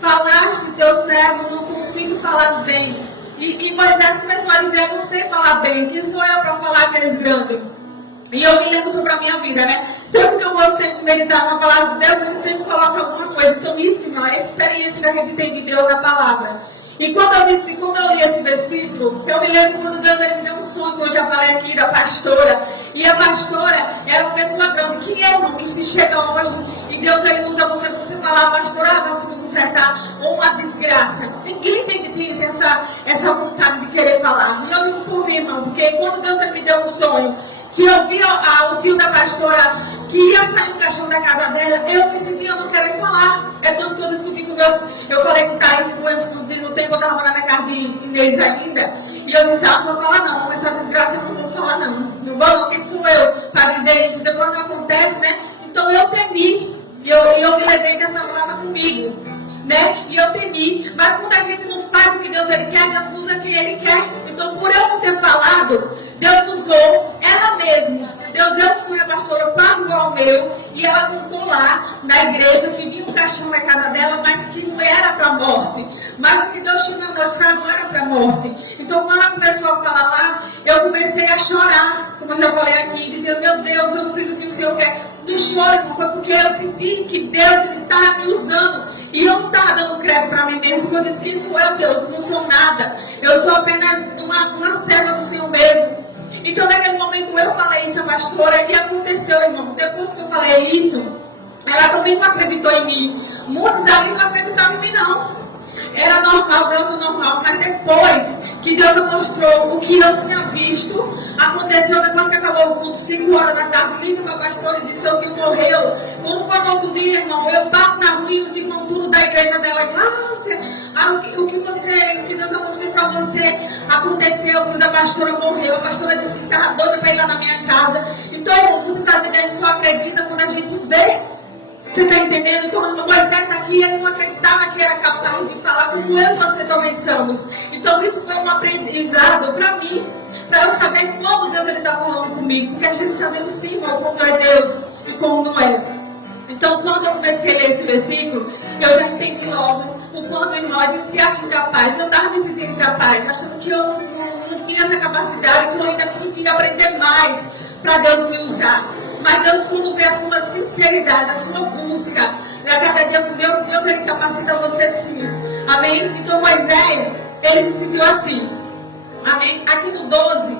Falaste, teu servo, não consigo falar bem. E Moisés começou a dizer: eu não sei falar bem, quem sou eu para falar aqueles grandes? E eu me lembro sobre a minha vida, né? Sempre que eu vou sempre meditar na palavra de Deus, eu sempre coloco alguma coisa. Então isso, irmão, é a experiência que a gente tem de Deus na palavra. E quando eu li esse versículo, eu me lembro quando Deus me deu um sonho, que eu já falei aqui, da pastora. E a pastora era uma pessoa grande. Quem é, irmão, que se chega hoje e Deus ele usa você para você falar: pastora, vai se consertar, ou uma desgraça. Ninguém tem que ter essa vontade de querer falar. E eu digo por mim, irmão, porque quando Deus me deu um sonho, que eu vi o tio da pastora que ia sair do caixão da casa dela, eu me sentia não querer falar. É tanto que eu discuti com meus. Eu falei com o Thaís, no tempo eu estava morando na casa de Inês ainda, e eu disse: não vou falar não, essa desgraça eu não vou falar não. Não vou não, quem sou eu para dizer isso? Depois não acontece, né? Então eu temi, eu me levei dessa palavra comigo, né? E eu temi, mas quando a gente não faz o que Deus ele quer, Deus usa quem ele quer. Então por eu não ter falado, Deus usou ela mesma. Deus deu um sonho à pastora quase igual ao meu, e ela contou lá na igreja que vinha um caixão na casa dela, mas que não era para a morte. Mas o que Deus tinha me mostrado não era para a morte. Então quando ela começou a falar lá, eu comecei a chorar, como eu já falei aqui, dizendo: meu Deus, eu não fiz o que o Senhor quer do choro, irmão, foi porque eu senti que Deus está me usando. E eu não estava dando crédito para mim mesmo, porque eu disse: quem sou eu, Deus? Não sou nada. Eu sou apenas uma serva do Senhor mesmo. Então, naquele momento, eu falei isso à pastora, e aconteceu, irmão. Depois que eu falei isso, ela também não acreditou em mim. Muitos ali não acreditavam em mim, não. Era normal, Deus é normal. Mas depois que Deus mostrou o que eu tinha visto, aconteceu depois que acabou o culto, 5 horas da tarde, liga para a pastora e disse que morreu. Quando foi no outro dia, irmão, eu passo na rua e os irmãos tudo da igreja dela, Glácia, o que Deus mostrou para você aconteceu, tudo, a pastora morreu. A pastora disse que estava doida para ir lá na minha casa. Então, irmão, muitas vezes a gente só acredita quando a gente vê. Você está entendendo? Então, Moisés aqui, ele não acreditava que era capaz de falar como eu e você também somos. Então, isso foi um aprendizado para mim, para eu saber como Deus está falando comigo. Porque a gente sabemos sim, irmão, como é Deus e como não é. Então, quando eu comecei a ler esse versículo, eu já entendi logo o quanto irmão a gente se acha incapaz. Eu estava me sentindo incapaz, achando que eu não tinha essa capacidade, que eu ainda tinha que aprender mais para Deus me usar. Mas Deus, quando vê a sua sinceridade, a sua busca, cada dia com Deus, Deus ele capacita você sim. Amém? Então Moisés, ele se sentiu assim. Amém? Aqui no 12,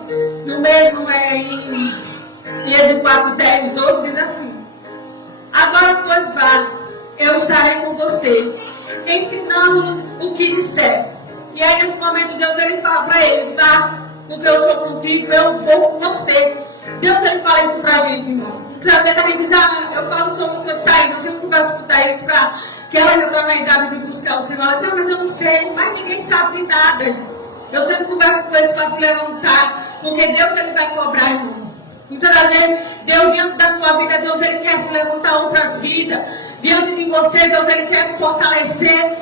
no mesmo em Êxodo 4, 10, 12, diz assim: agora, pois, vá, eu estarei com você, ensinando o que disser. E aí, nesse momento, Deus ele fala para ele: vá, porque eu sou contigo, eu vou com você. Deus ele fala isso pra gente, irmão. Às vezes a gente diz: eu falo sobre o Thaís, eu sempre converso com o Thaís para que ela já está na idade de buscar o Senhor. Ela diz: mas eu não sei, mas ninguém sabe de nada. Eu sempre converso com eles para se levantar, porque Deus ele vai cobrar, irmão. Muitas das vezes, Deus diante da sua vida, Deus ele quer se levantar outras vidas. Diante de você, Deus ele quer fortalecer.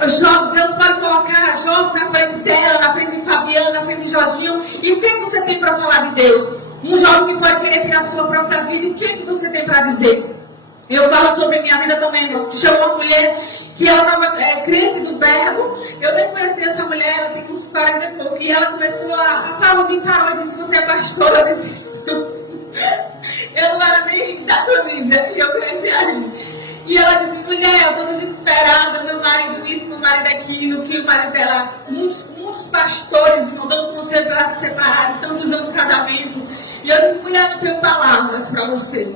Deus pode colocar jovem na frente dela, na frente de Fabiana, na frente de Jorginho. E o que você tem para falar de Deus? Um jovem que pode querer ter a sua própria vida, e o que você tem para dizer? Eu falo sobre minha vida também, irmão. Chegou uma mulher que ela estava crente do verbo. Eu nem conhecia essa mulher, ela tem uns 40 e pouco. E ela começou a falar, me parou, eu disse: você é pastora? Eu disse: eu não era nem da família. E eu cresci ali. E ela disse: mulher, eu estou desesperada, meu marido isso, meu marido aquilo, que o marido dela, muitos pastores, irmão, dando conselho para ela se separar, estão usando o casamento. E eu disse: mulher, não tenho palavras para você.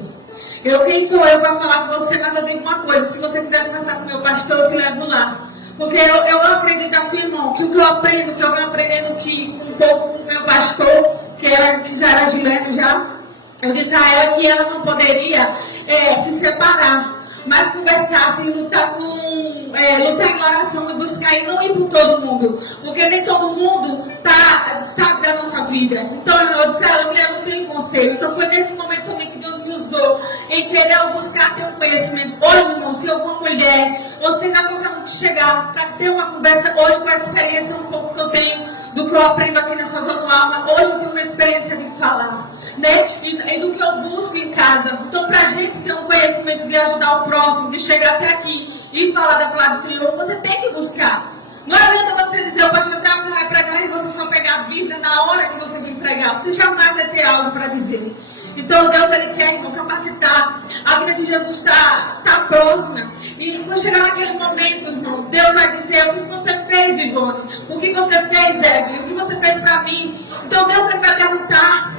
Quem sou eu para falar com você? Mas eu digo uma coisa: se você quiser conversar com o meu pastor, eu te levo lá. Porque eu acredito assim, irmão, que o que eu aprendo, que eu venho aprendendo aqui um pouco com o meu pastor, que já era gileno já, eu disse a ela que ela não poderia se separar, mas conversar, assim, lutar em oração e buscar e não ir por todo mundo, porque nem todo mundo sabe da nossa vida. Então eu disse a ela: mulher, não tem conselho. Então foi nesse momento também que Deus me usou em querer buscar ter um conhecimento. Hoje, irmão, se alguma mulher, ou seja, qualquer um que chegar para ter uma conversa hoje com a experiência um pouco que eu tenho do que eu aprendo aqui na Salvando Alma, hoje eu tenho uma experiência de falar, né? E do que eu busco em casa. Então, para a gente ter um conhecimento de ajudar o próximo, de chegar até aqui e falar da palavra do Senhor, você tem que buscar. Não adianta você dizer: o pastor, você vai pregar e você só pegar a Bíblia na hora que você vem pregar. Você jamais vai ter algo para dizer. Então Deus ele quer, irmão, capacitar. A vida de Jesus está próxima. E quando chegar naquele momento, irmão, Deus vai dizer: o que você fez, Ivone? O que você fez, Evelyn? O que você fez para mim? Então Deus ele vai perguntar.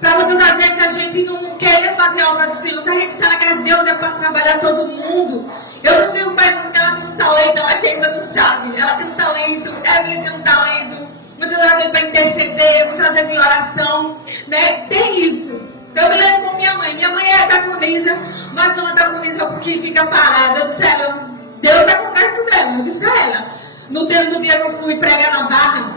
Para muitas vezes a gente não querer fazer a obra do Senhor. Se a gente está na casa de Deus, é para trabalhar todo mundo. Eu não tenho pai porque ela tem um talento, ela ainda não sabe. Ela tem um talento, Evelyn tem um talento. Muitas vezes para interceder, muitas vezes em oração, né? Tem isso. Eu me lembro com minha mãe. Minha mãe é diaconisa, mas uma diaconisa porque fica parada. Eu disse a ela: Deus é conversa dela. Eu disse a ela. No dia que eu fui pregar na Barra,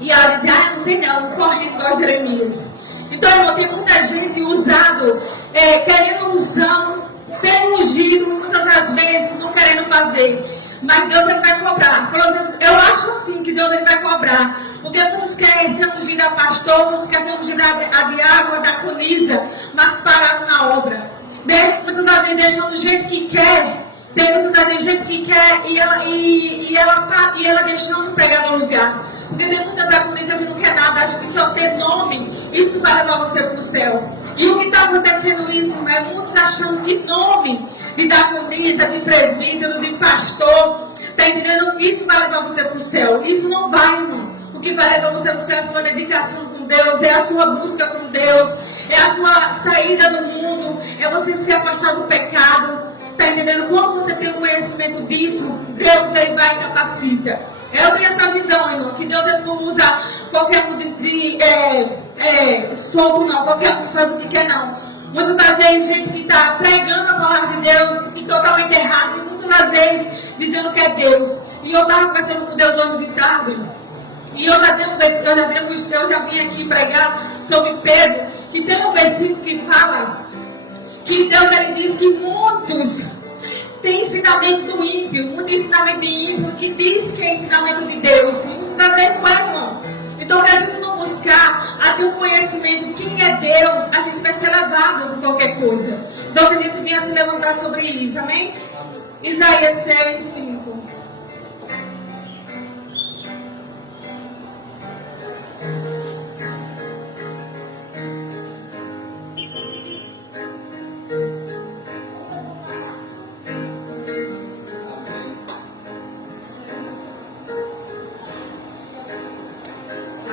e ela disse: eu não sei não, correndo igual Jeremias. Então, irmão, tem muita gente usado, querendo unção, sendo ungido, muitas das vezes não querendo fazer. Mas Deus ele vai cobrar. Eu acho assim que Deus ele vai cobrar. Porque muitos querem ser ungidos a pastor, muitos querem ser ungidos a diácono, a diaconisa, mas pararam na obra. Né? Muitas das vezes deixam do jeito que quer. Tem muitas vezes gente que quer e ela deixando pregar no lugar. Porque tem muitas diaconisas que não quer nada, acho que só ter nome, isso vai levar você para o céu. E o que está acontecendo isso, muitos achando que nome de diaconisa, de presbítero, de pastor, está entendendo? Isso vai levar você para o céu. Isso não vai, irmão. O que vai levar você para o céu é a sua dedicação com Deus, é a sua busca com Deus, é a sua saída do mundo, é você se afastar do pecado. Está entendendo? Quando você tem um conhecimento disso, Deus aí vai e capacita. Eu tenho essa visão, irmão, que Deus ele não usa qualquer um solto, não, qualquer um que faz o que quer, não. Muitas das vezes, gente que está pregando a palavra de Deus e totalmente errado, e muitas das vezes dizendo que é Deus. E eu estava conversando com Deus hoje de tarde, e eu já vim aqui pregar sobre Pedro, que tem um versículo que fala que Deus ele diz que muitos têm ensinamento do ímpio, muito ensinamento de ímpio que diz que é ensinamento de Deus, e muitas das vezes não é, irmão. Então, que a gente não buscar a ter um conhecimento quem é Deus, a gente vai ser levado por qualquer coisa. Então, que a gente venha se levantar sobre isso, amém? Isaías 6, 5.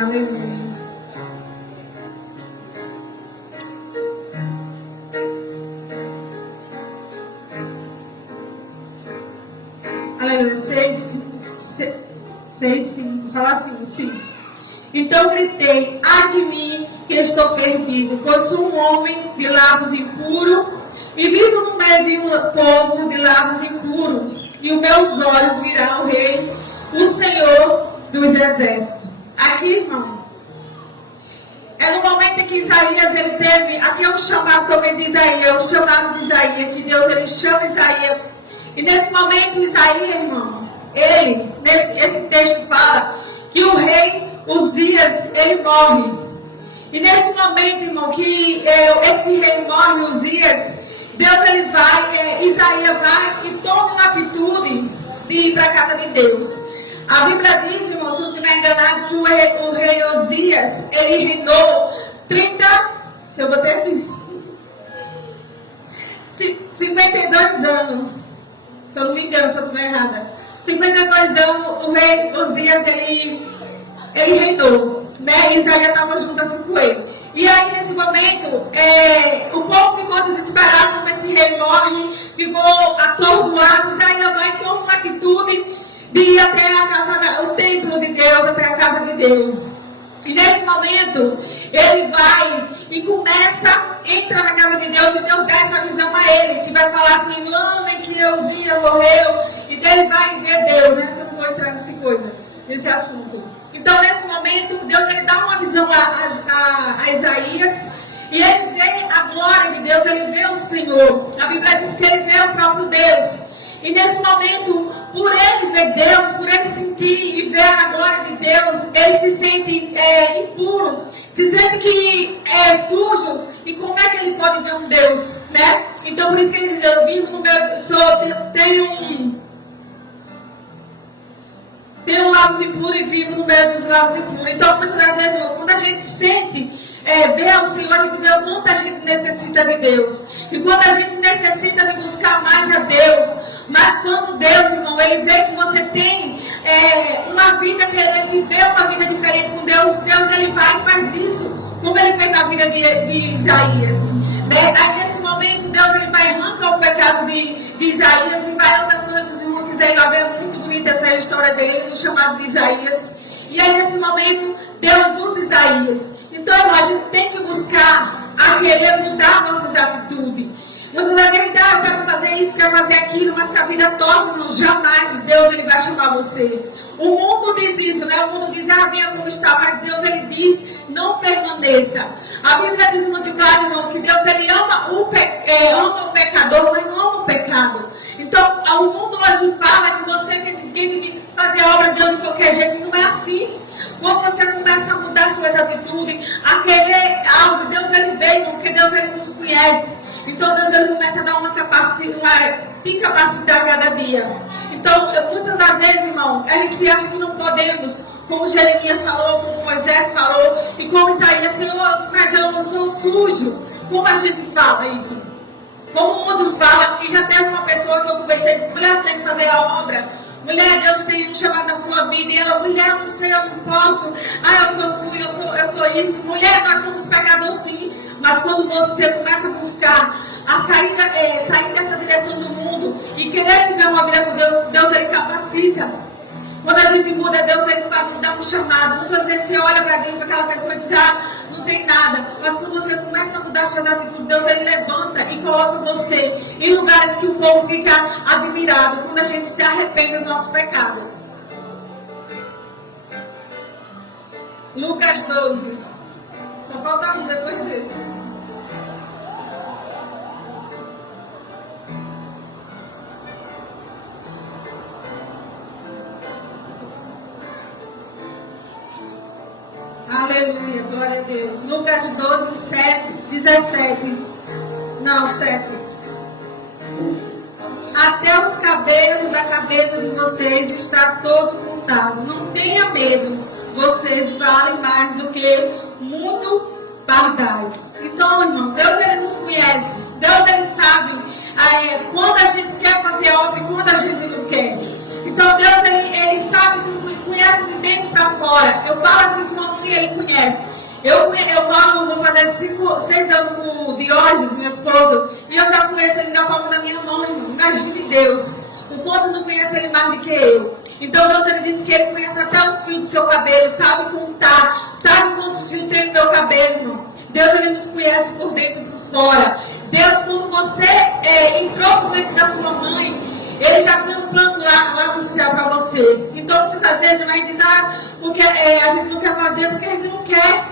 Aleluia. Aleluia. 6, 5. Fala assim, sim. Então gritei, ai de mim que estou perdido, pois sou um homem de lábios impuros e vivo no meio de um povo de lábios impuros. E os meus olhos virão o Rei, o Senhor dos Exércitos. Aqui, irmão, é no momento em que Isaías, ele teve, aqui é um chamado também de Isaías, é o chamado de Isaías, que Deus, ele chama Isaías, e nesse momento, Isaías, irmão, esse texto fala, que o rei Uzias, ele morre, e nesse momento, irmão, que esse rei morre, Uzias, Deus, ele vai, Isaías vai e toma uma atitude de ir para a casa de Deus. A Bíblia diz, irmão, se não estiver enganado, que o rei Uzias, ele reinou 52 anos. Se eu não me engano, se eu estiver errada. 52 anos o rei Uzias, ele reinou. Né? E Isaías estava junto assim com ele. E aí, nesse momento, o povo ficou desesperado, como esse rei morre, ficou atordoado. Isaías vai e toma uma atitude de ir até a casa, o templo de Deus, até a casa de Deus. E nesse momento, ele vai e entra na casa de Deus, e Deus dá essa visão a ele, que vai falar assim, no ano em que Uzias morreu, e ele vai ver Deus, né? Eu não vou entrar nesse assunto. Então, nesse momento, Deus ele dá uma visão a Isaías, e ele vê a glória de Deus, ele vê o Senhor. A Bíblia diz que ele vê o próprio Deus. E nesse momento, por ele ver Deus, por ele sentir e ver a glória de Deus, ele se sente impuro, se sente que é sujo, e como é que ele pode ver um Deus, né? Então por isso que ele diz, eu vivo no meu, tenho lábios impuros e vivo no meio dos lábios impuros. Então, muitas vezes, quando a gente sente, vê o Senhor, a gente vê o quanto a gente necessita de Deus. E quando a gente necessita de buscar mais a Deus, mas quando Deus, irmão, ele vê que você tem uma vida, querendo viver uma vida diferente com Deus, Deus ele vai e faz isso, como ele fez na vida de Isaías. Né? Aí nesse momento, Deus ele vai arrancar o pecado de Isaías e vai outras coisas, se os irmãos quiserem lá ver, é muito bonita essa história dele, do chamado de Isaías. E aí nesse momento, Deus usa Isaías. Então, irmão, a gente tem que buscar a querer mudar nossas atitudes. Você vai acreditar, eu quero fazer isso, quero fazer aquilo, mas que a vida toda, não, jamais Deus ele vai chamar você. O mundo diz isso, né? O mundo diz, venha como está, mas Deus ele diz, não permaneça. A Bíblia diz muito claro, irmão, que Deus ele ama o pecador, mas não ama o pecado. Então, o mundo hoje fala que você tem que fazer a obra de Deus de qualquer jeito, não é assim. Quando você começa a mudar suas atitudes, a querer algo, Deus ele vem, porque Deus ele nos conhece. Então Deus ele começa a dar uma capacidade, tem capacidade cada dia. Então, muitas das vezes, irmão, a gente se acha que não podemos, como Jeremias falou, como Moisés falou, e como Isaías, Senhor, mas eu não sou sujo. Como a gente fala isso? pessoa que eu conversei disse, mulher, tem que fazer a obra. Mulher, Deus tem um chamado na sua vida. E ela, mulher, não sei, eu não posso. Ah, eu sou suja, eu sou isso. Mulher, nós somos pecadores sim. Mas quando você começa a buscar a sair dessa direção do mundo e querer viver uma vida com Deus, Deus ele capacita. Quando a gente muda, Deus ele dá um chamado. Muitas vezes você olha para Deus, para aquela pessoa e diz, não tem nada. Mas quando você começa a mudar suas atitudes, Deus ele levanta e coloca você em lugares que o povo fica admirado. Quando a gente se arrepende do nosso pecado. Lucas 12. Só falta um depois desse. Aleluia, glória a Deus. Lucas 12, 17. Não, 7. Até os cabelos da cabeça de vocês está todo contado. Não tenha medo, vocês valem mais do que muito pardais. Então, irmão, Deus ele nos conhece. Deus ele sabe quando a gente quer fazer a obra e quando a gente não quer. Então, Deus ele sabe, nos conhece de dentro para fora. Eu falo assim com uma mulher, ele conhece. Eu vou fazer 6 anos com o Diógenes, meu esposo, e eu já conheço ele da palma da minha mão, irmão. Imagine Deus. O ponto de não conhecer ele mais do que eu. Então Deus ele disse que ele conhece até os fios do seu cabelo, sabe contar, sabe quantos fios tem no meu cabelo, irmão. Deus ele nos conhece por dentro e por fora. Deus, quando você entrou por dentro da sua mãe, ele já tem um plano lá no céu para você. Então muitas vezes vai dizer, porque a gente não quer fazer porque a gente não quer.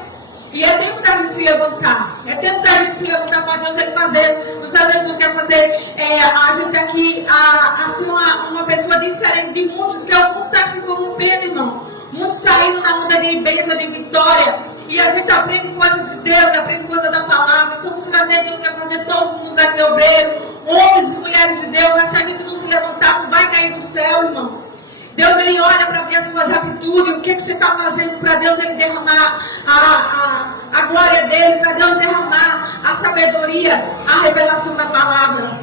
E é tempo da gente se levantar. É tempo da gente se levantar para Deus ele fazer. Você às vezes não quer fazer a gente aqui assim, uma pessoa diferente de muitos, que é o mundo está se corrompendo, irmão. Muitos saindo na onda de bênção, de vitória. E a gente aprende coisas de Deus, aprende coisas da palavra. Então você vai ver Deus quer fazer todos os aqui obreiros, homens e mulheres de Deus, mas se a gente não se levantar, não vai cair do céu, irmão. Deus ele olha para ver as suas atitudes, o que você está fazendo para Deus ele derramar a glória dele, para Deus derramar a sabedoria, a revelação da palavra.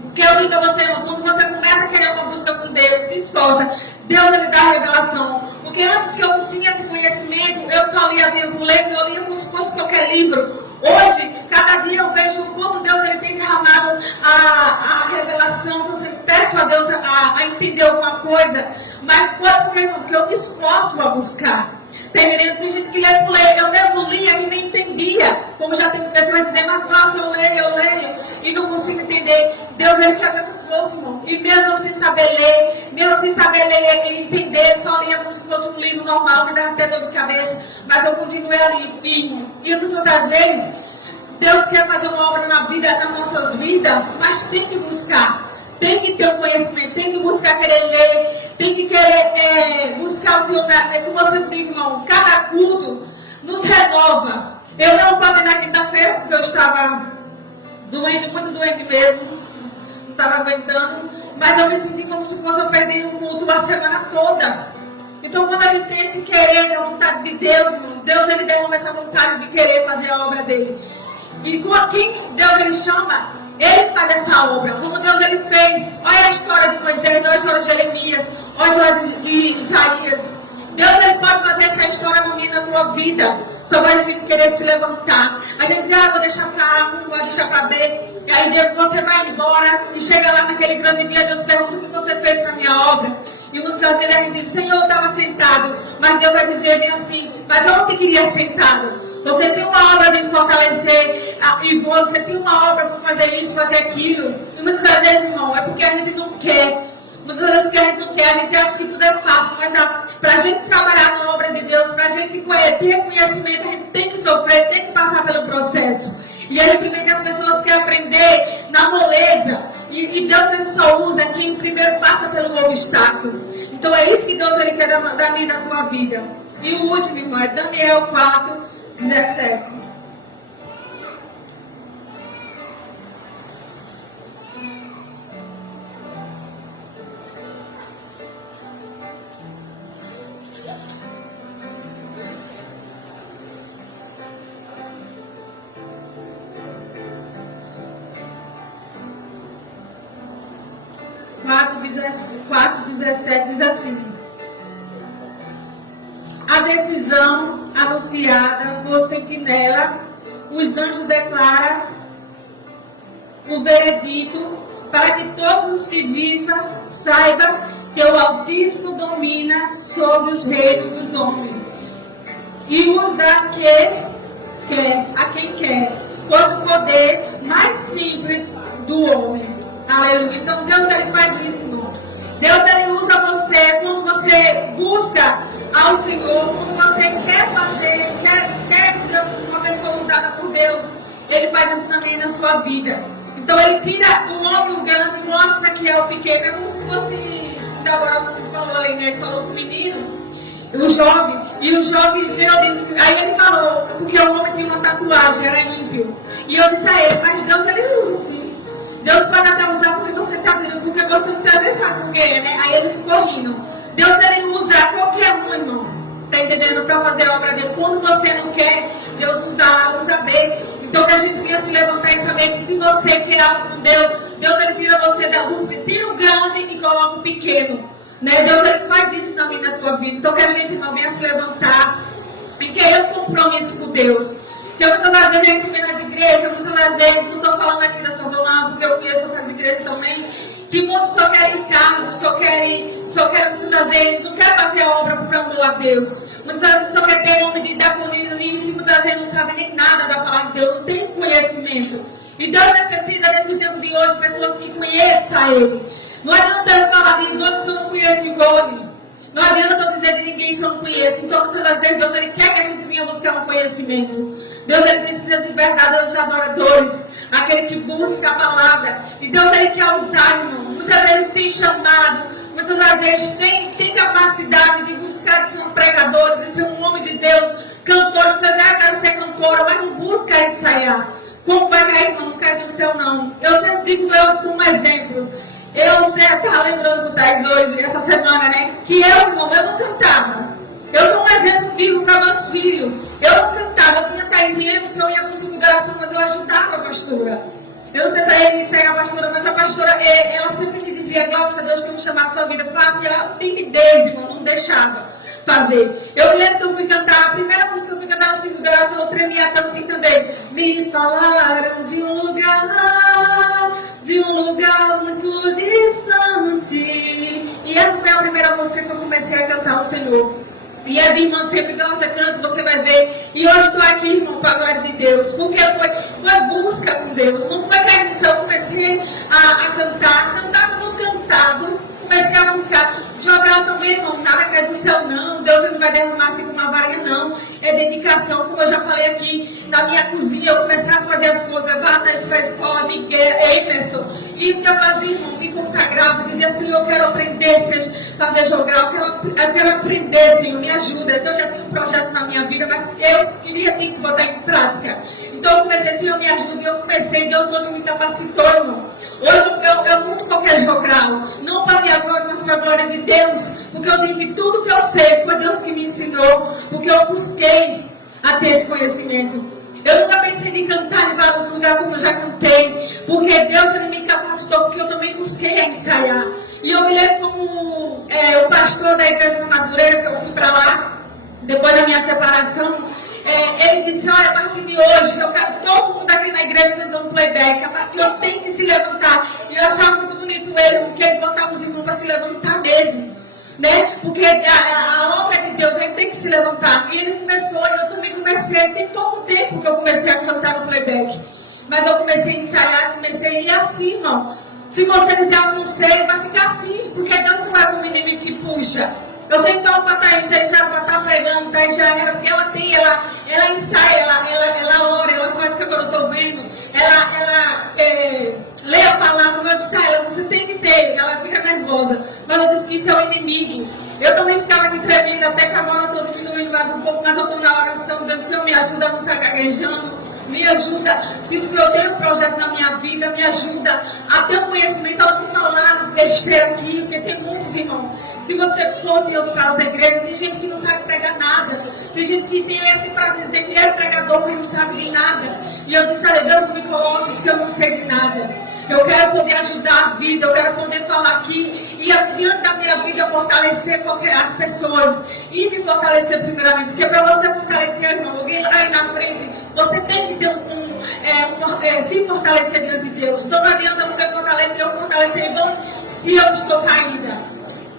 Porque eu digo a você, irmão, quando você começa a querer uma busca com Deus, se esforça, Deus ele dá a revelação. Porque antes que eu não tinha esse conhecimento, eu só lia livro, eu lia como se fosse qualquer livro. Hoje, cada dia eu vejo o quanto Deus ele tem derramado a revelação. Eu peço a Deus a entender alguma coisa, mas foi porque eu me esforço a buscar. Tem gente que lê por ler, eu mesmo lia e nem entendia. Como já tem pessoas dizendo, mas nossa, eu leio e não consigo entender. Deus ele quer ver o esforço, irmão. E mesmo sem saber ler, e entender, só lia como se fosse um livro normal, me dava até dor de cabeça. Mas eu continuei ali, firme. E muitas das vezes, Deus quer fazer uma obra nas nossas vidas, mas tem que buscar. Tem que ter o conhecimento, tem que buscar querer ler, tem que querer buscar o Senhor. Como você diz, irmão, cada culto nos renova. Eu não falei na quinta-feira porque eu estava doente, muito doente mesmo, não estava aguentando, mas eu me senti como se fosse eu perder o culto a semana toda. Então quando a gente tem esse querer, a vontade de Deus, irmão, Deus ele derrama essa vontade de querer fazer a obra dele. E quem Deus ele chama, ele faz essa obra, como Deus ele fez. Olha a história de Moisés, olha a história de Jeremias, olha a história de Isaías. Deus ele pode fazer essa história na minha, na tua vida. Só vai a gente querer se levantar. A gente diz, vou deixar para A, não vou deixar para B. E aí Deus, você vai embora e chega lá naquele grande dia, Deus pergunta o que você fez para a minha obra. E você às vezes ele diz, Senhor, eu estava sentado. Mas Deus vai dizer bem assim, mas eu não te queria sentado. Você tem uma obra de fortalecer a Ivone, você tem uma obra para fazer isso, fazer aquilo. E muitas vezes, irmão, é porque a gente não quer. Muitas vezes que a gente não quer, a gente acha que tudo é fácil. Mas para a gente trabalhar na obra de Deus, para a gente ter conhecimento, a gente tem que sofrer, tem que passar pelo processo. E a gente vê que as pessoas querem aprender na moleza. E Deus ele só usa quem primeiro passa pelo obstáculo. Então é isso que Deus ele quer da minha e da tua vida. E o último, irmão, é Daniel 4, 17. 4:17 diz assim: a decisão anunciada por sentinela, os anjos declaram o veredito para que todos os que vivam saibam que o Altíssimo domina sobre os reinos dos homens e os dá a quem quer, por o poder mais simples do homem. Aleluia. Então Deus, ele faz isso, irmão. Deus, ele usa você quando você busca ao Senhor, quando você quer fazer, quer ser uma pessoa usada por Deus. Ele faz isso também na sua vida. Então ele tira o homem grande e mostra que é o pequeno. É como se fosse, agora falou ali, né? Falou com o menino, o jovem, e o jovem, Deus disse, aí ele falou, porque o homem tinha uma tatuagem, era ímpio. E eu disse a ele, mas Deus, ele usa sim. Deus pode até usar porque você está dizendo, porque você não precisa sabe por quê, né? Aí ele ficou rindo. Deus, ele usa qualquer um, irmão. Está entendendo? Para fazer a obra dele. Quando você não quer, Deus usa bem. Então que a gente venha se levantar e saber que se você quer algo com Deus, Deus, ele tira você tira o grande e coloca o pequeno. Né? Deus, ele faz isso também na tua vida. Então que a gente não venha se levantar e querer um compromisso com Deus. Porque muitas das vezes a gente vem nas igrejas, muitas das vezes, não estou falando aqui da São Não, porque eu conheço outras igrejas também, que muitos só querem cargo, só querem muitas das vezes, não querem fazer obra por amor a Deus. Muitas das vezes só quer ter nome de diaconia e muitas das vezes não sabe nem nada da palavra de Deus, não tem conhecimento. E Deus necessita nesse tempo de hoje pessoas que conheçam Ele. Não adianta eu falar de Ivone se eu não conheço Ivone. Não adianta eu dizer de ninguém se eu não conheço. Então, muitas das vezes, Deus, ele quer que a gente venha buscar um conhecimento. Deus, ele precisa de verdadeiros adoradores. Aquele que busca a palavra. E Deus, ele quer usar, irmão. Muitas vezes tem chamado. Muitas das vezes tem capacidade de buscar de ser um pregador, de ser um homem de Deus, cantor. Você já quer ser cantora, mas não busca ensaiar. Como vai cair, irmão? Não quer ser o céu, não. Eu sempre digo eu como exemplo. Eu estava lembrando do Thais hoje, essa semana, né? Que eu, irmão, eu não cantava. Eu sou um exemplo vivo para meus filhos. Eu não cantava, eu tinha Thaisinha, eu ia para o ciclo de oração, mas eu ajudava a pastora. Eu não sei se ele segue a pastora, mas a pastora, ela sempre me dizia, Glaucia, a Deus tem me chamado a sua vida, faça, e ela timidez, irmão, não deixava fazer. Eu me lembro que eu fui cantar, a primeira música que eu fui cantar no ciclo de oração, eu tremia tanto e também. Me falaram de um lugar muito distante. E essa foi a primeira música que eu comecei a cantar ao Senhor. E a minha irmã sempre que você canta, você vai ver. E hoje estou aqui, irmão, para a glória de Deus. Porque foi busca com Deus. Não foi cair no céu, eu comecei a cantar. Cantava no cantado. Comecei a buscar. Jogar também, irmão, nada cai do céu, não. Deus não vai derramar assim com uma varinha, não. É dedicação, como eu já falei aqui. Na minha cozinha, eu comecei a fazer as coisas. Levar isso para a escola, Miguel, Emerson. E eu fazia, irmão, me consagrava. Dizia, Senhor, eu quero aprender, fazer jogar. Eu quero aprender, Senhor, me ajuda. Então, eu já tinha um projeto na minha vida, mas eu queria ter que botar em prática. Então, eu comecei, Senhor, me ajuda. E eu comecei, Deus hoje me capacitou, irmão. Hoje eu monto qualquer jogral. Não para minha glória, mas para a glória de Deus. Porque eu digo que tudo que eu sei foi Deus que me ensinou. Porque eu busquei a ter esse conhecimento. Eu nunca pensei em cantar em vários lugares como eu já cantei. Porque Deus, ele me capacitou. Porque eu também busquei a ensaiar. E eu me lembro como o pastor da igreja da Madureira, que eu fui para lá, depois da minha separação. Ele disse, olha, a partir de hoje eu quero todo mundo aqui na igreja cantando playback, a partir de hoje tem que se levantar. E eu achava muito bonito ele, porque ele botava os irmãos para se levantar mesmo, né? Porque a obra de Deus, ele tem que se levantar. E ele começou, e eu também comecei, tem pouco tempo que eu comecei a cantar no playback, mas eu comecei a ensaiar, comecei a ir assim, irmão. Se você dizer, eu não sei, vai ficar assim, porque Deus não vai com o menino e te puxa. Eu sempre falo para a Thaís, já para estar pregando, Thaís já era, porque ela tem, ela ensaia, ela ora, ela faz o que agora eu estou vendo, ela lê a palavra, mas eu disse a ela, você tem que ter, ela fica nervosa, mas eu disse que isso é o inimigo. Eu também ficava aqui tremendo, até que agora eu estou diminuindo mais um pouco, mas eu estou na oração, dizendo, Senhor, me ajuda a não estar gaguejando, me ajuda, se o Senhor tem um projeto na minha vida, me ajuda a ter um conhecimento, a não falar besteira aqui, porque tem muitos irmãos. Se você for ter os caras da igreja, tem gente que não sabe pregar nada. Tem gente que tem esse para dizer que é pregador, mas não sabe de nada. E eu disse, Deus não me coloque se eu não sei de nada. Eu quero poder ajudar a vida, eu quero poder falar aqui e diante da minha vida fortalecer as pessoas e me fortalecer primeiramente. Porque para você fortalecer, irmão, alguém lá aí na frente, você tem que ter se fortalecer diante de Deus. Então não adianta você fortalecer, eu fortalecer se eu estou caída.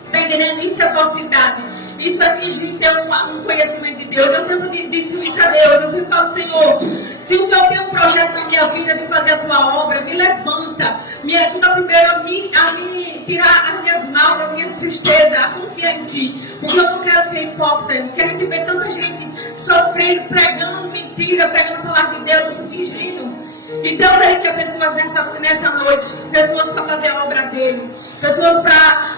Está entendendo? Isso é falsidade. Isso é fingir ter um conhecimento de Deus. Eu sempre disse isso a Deus. Eu sempre falo, Senhor, se o Senhor tem um projeto na minha vida de fazer a tua obra, me levanta. Me ajuda primeiro a me tirar as minhas mágoas, a minha tristeza, a confiar em Ti. Porque eu não quero ser hipócrita. Porque a gente vê tanta gente sofrendo, pregando mentira, pregando a palavra de Deus e fingindo. E Deus, Ele quer pessoas nessa noite, pessoas para fazer a obra dEle, pessoas para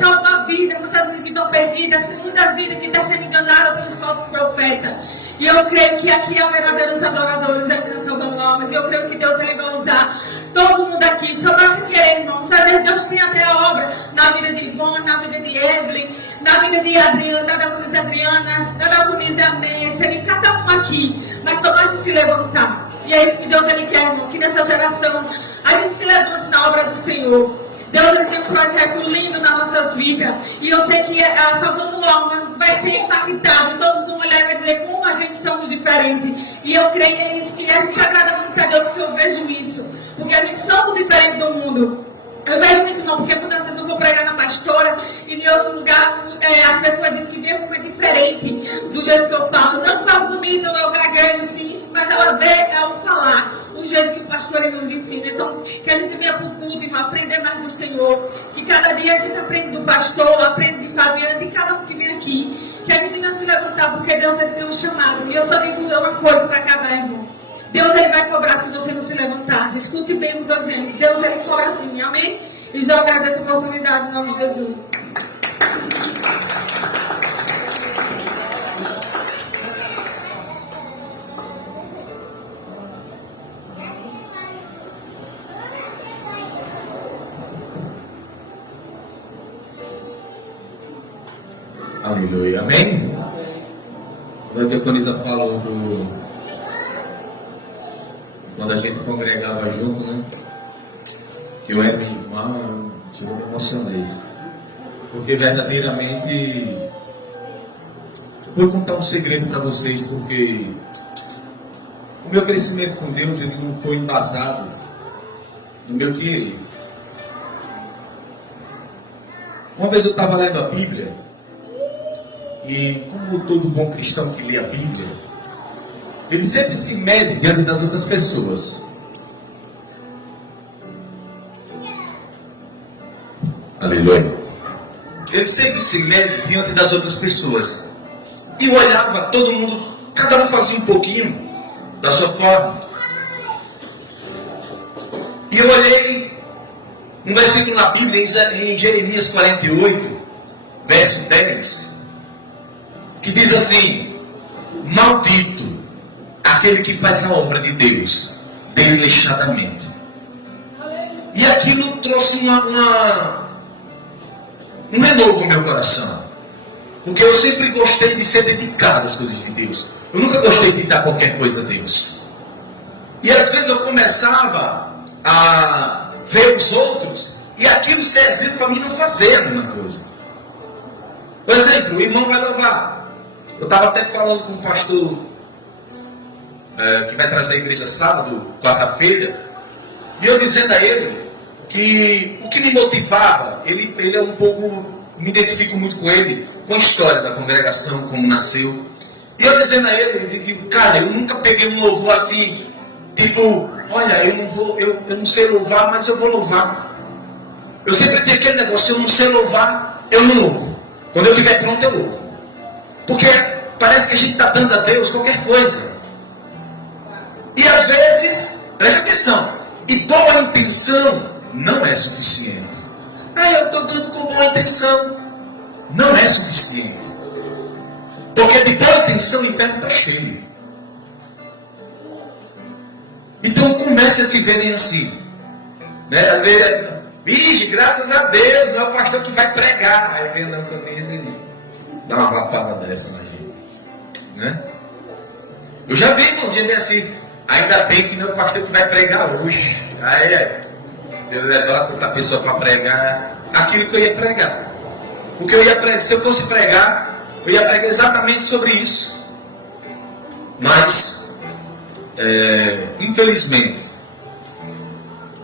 salvar a vida, muitas vidas que estão perdidas, muitas vidas que estão sendo enganadas pelos falsos profetas. E eu creio que aqui há verdadeiros adoradores aqui na Salvando Almas, e eu creio que Deus Ele vai usar todo mundo aqui, só basta querer, irmão. Às vezes Deus tem até a obra na vida de Ivone, na vida de Evelyn, na vida de Adriana, da Muniz Adriana, da Muniz Amência, de cada um aqui, mas só basta se levantar. E é isso que Deus Ele quer, irmão, que nessa geração a gente se levante na obra do Senhor. Deus Ele tem um projeto lindo nas nossas vidas. E eu sei que a Salvando Almas vai ser impactada. E todos vão olhar e vai dizer como a gente somos diferentes. E eu creio que é isso, que a gente agrada muito a Deus, que eu vejo isso. Porque a gente somos diferentes do mundo. Eu vejo isso, não, porque muitas vezes eu vou pregar na pastora e em outro lugar as pessoas dizem que vê como é diferente do jeito que eu falo. Não falo bonito, eu gaguejo sim, mas ela vê ao falar o jeito que o pastor nos ensina. Então, que a gente venha para o culto e aprender mais do Senhor. Que cada dia a gente aprende do pastor, aprende de Fabiana, de cada um que vem aqui. Que a gente venha se levantar, porque Deus Ele tem um chamado. E eu só digo uma coisa para cada irmão. Deus Ele vai cobrar se você não se levantar. Escute bem o que eu estou dizendo. Deus Ele cobra assim, amém? E já agradeço a oportunidade em nome de Jesus. Aleluia, amém? Quando a diaconisa falou quando a gente congregava junto, né? Que eu era minha irmã, eu me emocionei. Porque verdadeiramente vou contar um segredo para vocês, porque o meu crescimento com Deus ele não foi embasado no meu querer. Uma vez eu estava lendo a Bíblia, e como todo bom cristão que lê a Bíblia, ele sempre se mede diante das outras pessoas. Aleluia. Ele sempre se mede diante das outras pessoas. E eu olhava, todo mundo, cada um fazia um pouquinho da sua forma. E eu olhei um versículo na Bíblia, em Jeremias 48, verso 10, que diz assim: maldito aquele que faz a obra de Deus desleixadamente. E aquilo trouxe um renovo no meu coração. Porque eu sempre gostei de ser dedicado às coisas de Deus. Eu nunca gostei de dar qualquer coisa a Deus. E às vezes eu começava a ver os outros e aquilo ser exemplo para mim não fazer a mesma coisa. Por exemplo, o irmão vai louvar. Eu estava até falando com o pastor que vai trazer a igreja sábado, quarta-feira, e eu dizendo a ele que o que me motivava, ele é um pouco, me identifico muito com ele, com a história da congregação, como nasceu. E eu dizendo a ele, eu digo, cara, eu nunca peguei um louvor assim, tipo, olha, eu não sei louvar, mas eu vou louvar. Eu sempre tenho aquele negócio, eu não sei louvar, eu não louvo. Quando eu estiver pronto, eu louvo. Porque parece que a gente está dando a Deus qualquer coisa. E às vezes, preste atenção, e boa intenção não é suficiente. Eu estou dando com boa intenção. Não é suficiente. Porque de boa intenção o inferno está cheio. Então comece a se verem assim. Né? Às vezes, vixe, graças a Deus, não é o pastor que vai pregar. Aí vem a camisa e dá uma lapada dessa na gente. Né? Eu já vi um dia assim, ainda bem que não é o pastor que vai pregar hoje. Aí, Deus levanta outra pessoa para pregar aquilo que eu ia pregar. O que eu ia pregar, se eu fosse pregar, eu ia pregar exatamente sobre isso. Mas, infelizmente,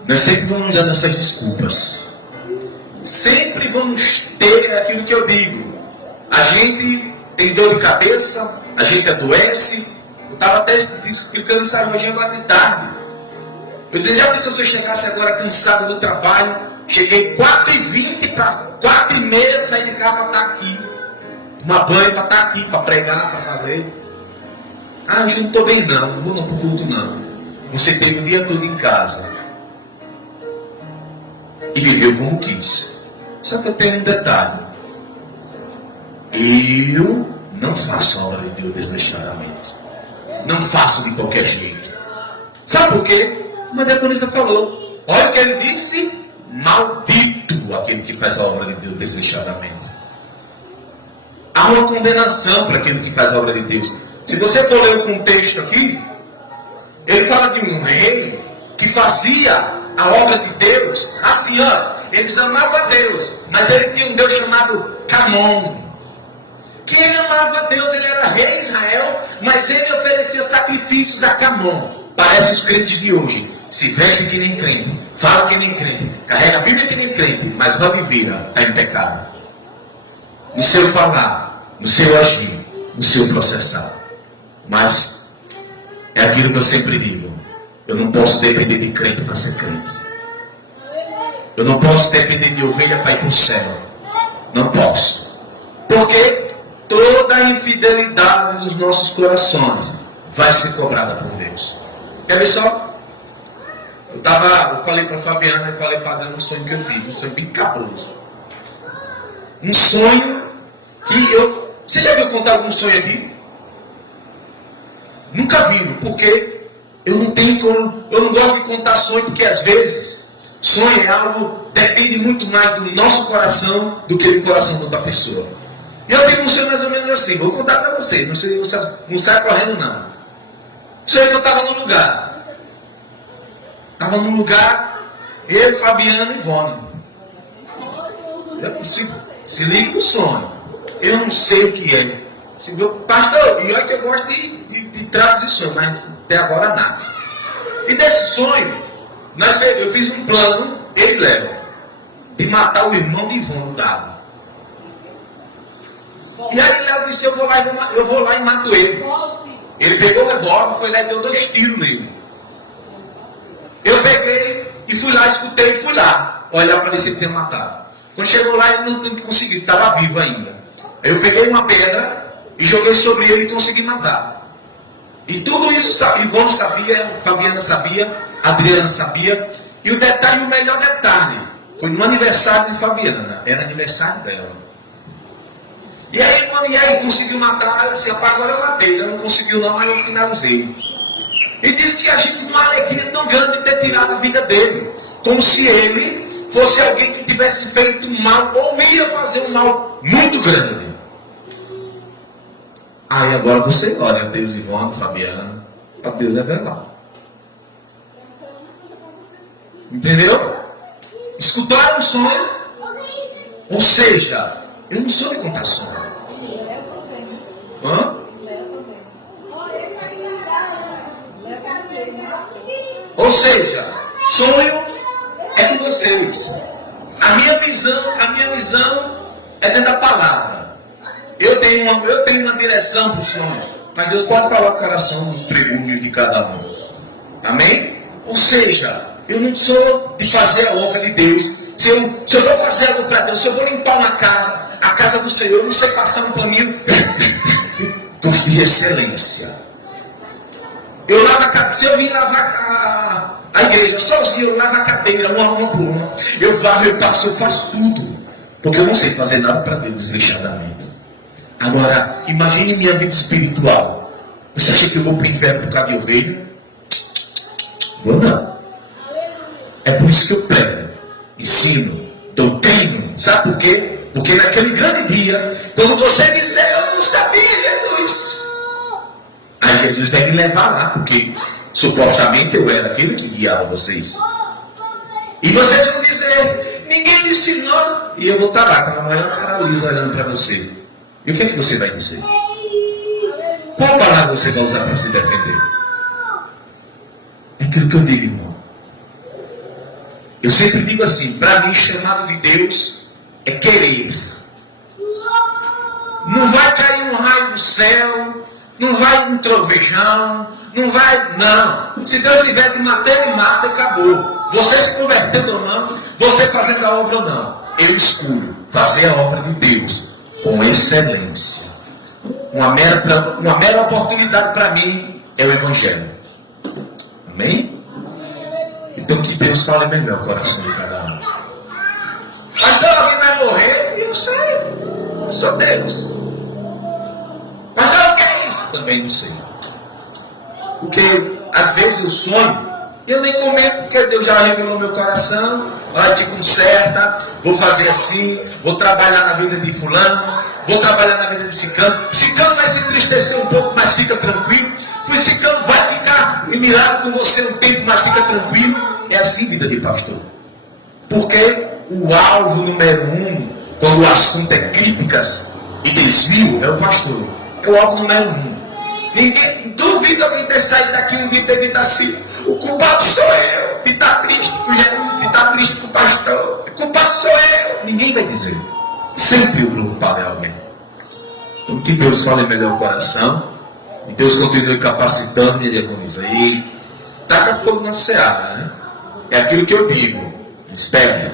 nós sempre vamos dar nossas desculpas. Sempre vamos ter aquilo que eu digo. A gente tem dor de cabeça, a gente adoece. Eu estava até explicando isso hoje agora de tarde. Eu dizia, já pensou se eu chegasse agora cansado do trabalho, cheguei 4h20 para 4h30 sair de casa para estar aqui. Tomar banho para estar aqui, para pregar, para fazer. Ah, hoje não estou bem não vou não para o culto não. Você teve o dia todo em casa. E viveu como quis. Só que eu tenho um detalhe. Eu não faço a obra de Deus desleixadamente. Não faço de qualquer jeito. Sabe por quê? Uma diaconisa falou. Olha o que ele disse. Maldito aquele que faz a obra de Deus desleixadamente. Há uma condenação para aquele que faz a obra de Deus. Se você for ler o contexto aqui, ele fala de um rei que fazia a obra de Deus assim, ó. Eles amavam a Deus, mas ele tinha um Deus chamado Camon. Que ele amava a Deus, ele era rei de Israel, mas ele oferecia sacrifícios a Camon. Parece os crentes de hoje. Se veste que nem crente, fala que nem crente, carrega a Bíblia que nem crente, mas vai viver, está em pecado. No seu falar, no seu agir, no seu processar. Mas é aquilo que eu sempre digo. Eu não posso depender de crente para ser crente. Eu não posso depender de ovelha para ir para o céu. Não posso. Porque toda a infidelidade dos nossos corações vai ser cobrada por Deus. Quer ver só? Eu falei para a Fabiana e falei para ela um sonho que eu tive. Um sonho bem cabuloso. Um sonho que eu... Você já viu contar algum sonho aqui? Nunca viram, porque eu não gosto de contar sonho, porque às vezes sonho é algo, depende muito mais do nosso coração do que do coração da outra pessoa. E eu tenho um sonho mais ou menos assim, vou contar para vocês, não sai correndo não. Sonho que eu estava num lugar. Estava num lugar, eu, Fabiano e Ivone. Eu não sei, se liga no sonho. Eu não sei o que é. Pastor, e olha que eu gosto de traduzir sonho, mas até agora nada. E desse sonho, eu fiz um plano, eu e Léo, de matar o irmão de Ivone do dado. E aí Léo disse, eu vou lá e mato ele. Ele pegou o revólver, foi lá e deu 2 tiros nele. Eu peguei e fui lá, escutei e fui lá. Olhar para ver se ele tinha matado. Quando chegou lá, ele não conseguiu, estava vivo ainda. Eu peguei uma pedra e joguei sobre ele e consegui matar. E tudo isso Ivone sabia, Fabiana sabia, Adriana sabia. E o detalhe, o melhor detalhe, foi no aniversário de Fabiana. Era aniversário dela. E aí conseguiu matar. Eu disse, agora eu matei. Ele não conseguiu não, mas eu finalizei. E disse que a gente tinha uma alegria tão grande de ter tirado a vida dele. Como se ele fosse alguém que tivesse feito mal ou ia fazer um mal muito grande. Aí agora você olha, Deus, Ivone, Fabiana, para Deus revelar. Entendeu? Escutaram o sonho? Ou seja, eu não sou de contar sonho. Hã? Ou seja, sonho é com vocês. A minha visão é dentro da palavra. Eu tenho uma direção para o sonho, mas Deus pode falar o coração nos pregúnios de cada um. Amém? Ou seja, eu não sou de fazer a obra de Deus. Se eu vou fazer algo para Deus, se eu vou limpar uma casa, a casa do Senhor, eu não sei passar um paninho de excelência. Eu lavo a cadeira, se eu vim lavar a igreja sozinho, eu lavo a cadeira, uma por uma. Eu varro, eu passo, eu faço tudo. Porque eu não sei fazer nada para Deus desleixadamente. Agora, imagine minha vida espiritual. Você acha que eu vou para o inferno por causa de ovelha? Vou não. É por isso que eu prego, ensino, doutrino. Sabe por quê? Porque naquele grande dia, quando você disser, eu não sabia, Jesus. Aí Jesus vai me levar lá, porque supostamente eu era aquele que guiava vocês. E vocês vão dizer, ninguém me ensinou. E eu vou estar lá com a maior cara lisa olhando para você. E o que é que você vai dizer? Qual palavra você vai usar para se defender? É aquilo que eu digo, irmão. Eu sempre digo assim, para mim, chamado de Deus é querer. Não vai cair um raio do céu, não vai um trovejão, não vai, não. Se Deus tiver que matar, ele mata e acabou. Você se convertendo ou não, você fazendo a obra ou não. Eu escolho fazer a obra de Deus com excelência. Uma mera oportunidade para mim é o Evangelho. Amém? Então que Deus fale melhor o coração de cada um. Mas alguém vai morrer? Eu sei. Eu sou Deus. Mas não, o que é isso? Também não sei. Porque às vezes eu sonho e eu nem comento porque Deus já revelou meu coração. Olha, te conserta, vou fazer assim, vou trabalhar na vida de fulano, vou trabalhar na vida de Cicano. Cicano vai se entristecer um pouco, mas fica tranquilo. Cicano vai ficar mirado com você um tempo, mas fica tranquilo. É assim vida de pastor. Porque o alvo número 1, quando o assunto é críticas e desvio, é o pastor. É o alvo número 1. Ninguém duvida alguém ter saído daqui um dia e ter dito assim, o culpado sou eu, de estar triste com o Jesus, de estar triste com o pastor, o culpado sou eu. Ninguém vai dizer. Sempre o culpado é alguém. Então que Deus fale melhor o coração, e Deus continue capacitando e diagoniza. E taca fogo na seara, né? É aquilo que eu digo, espere.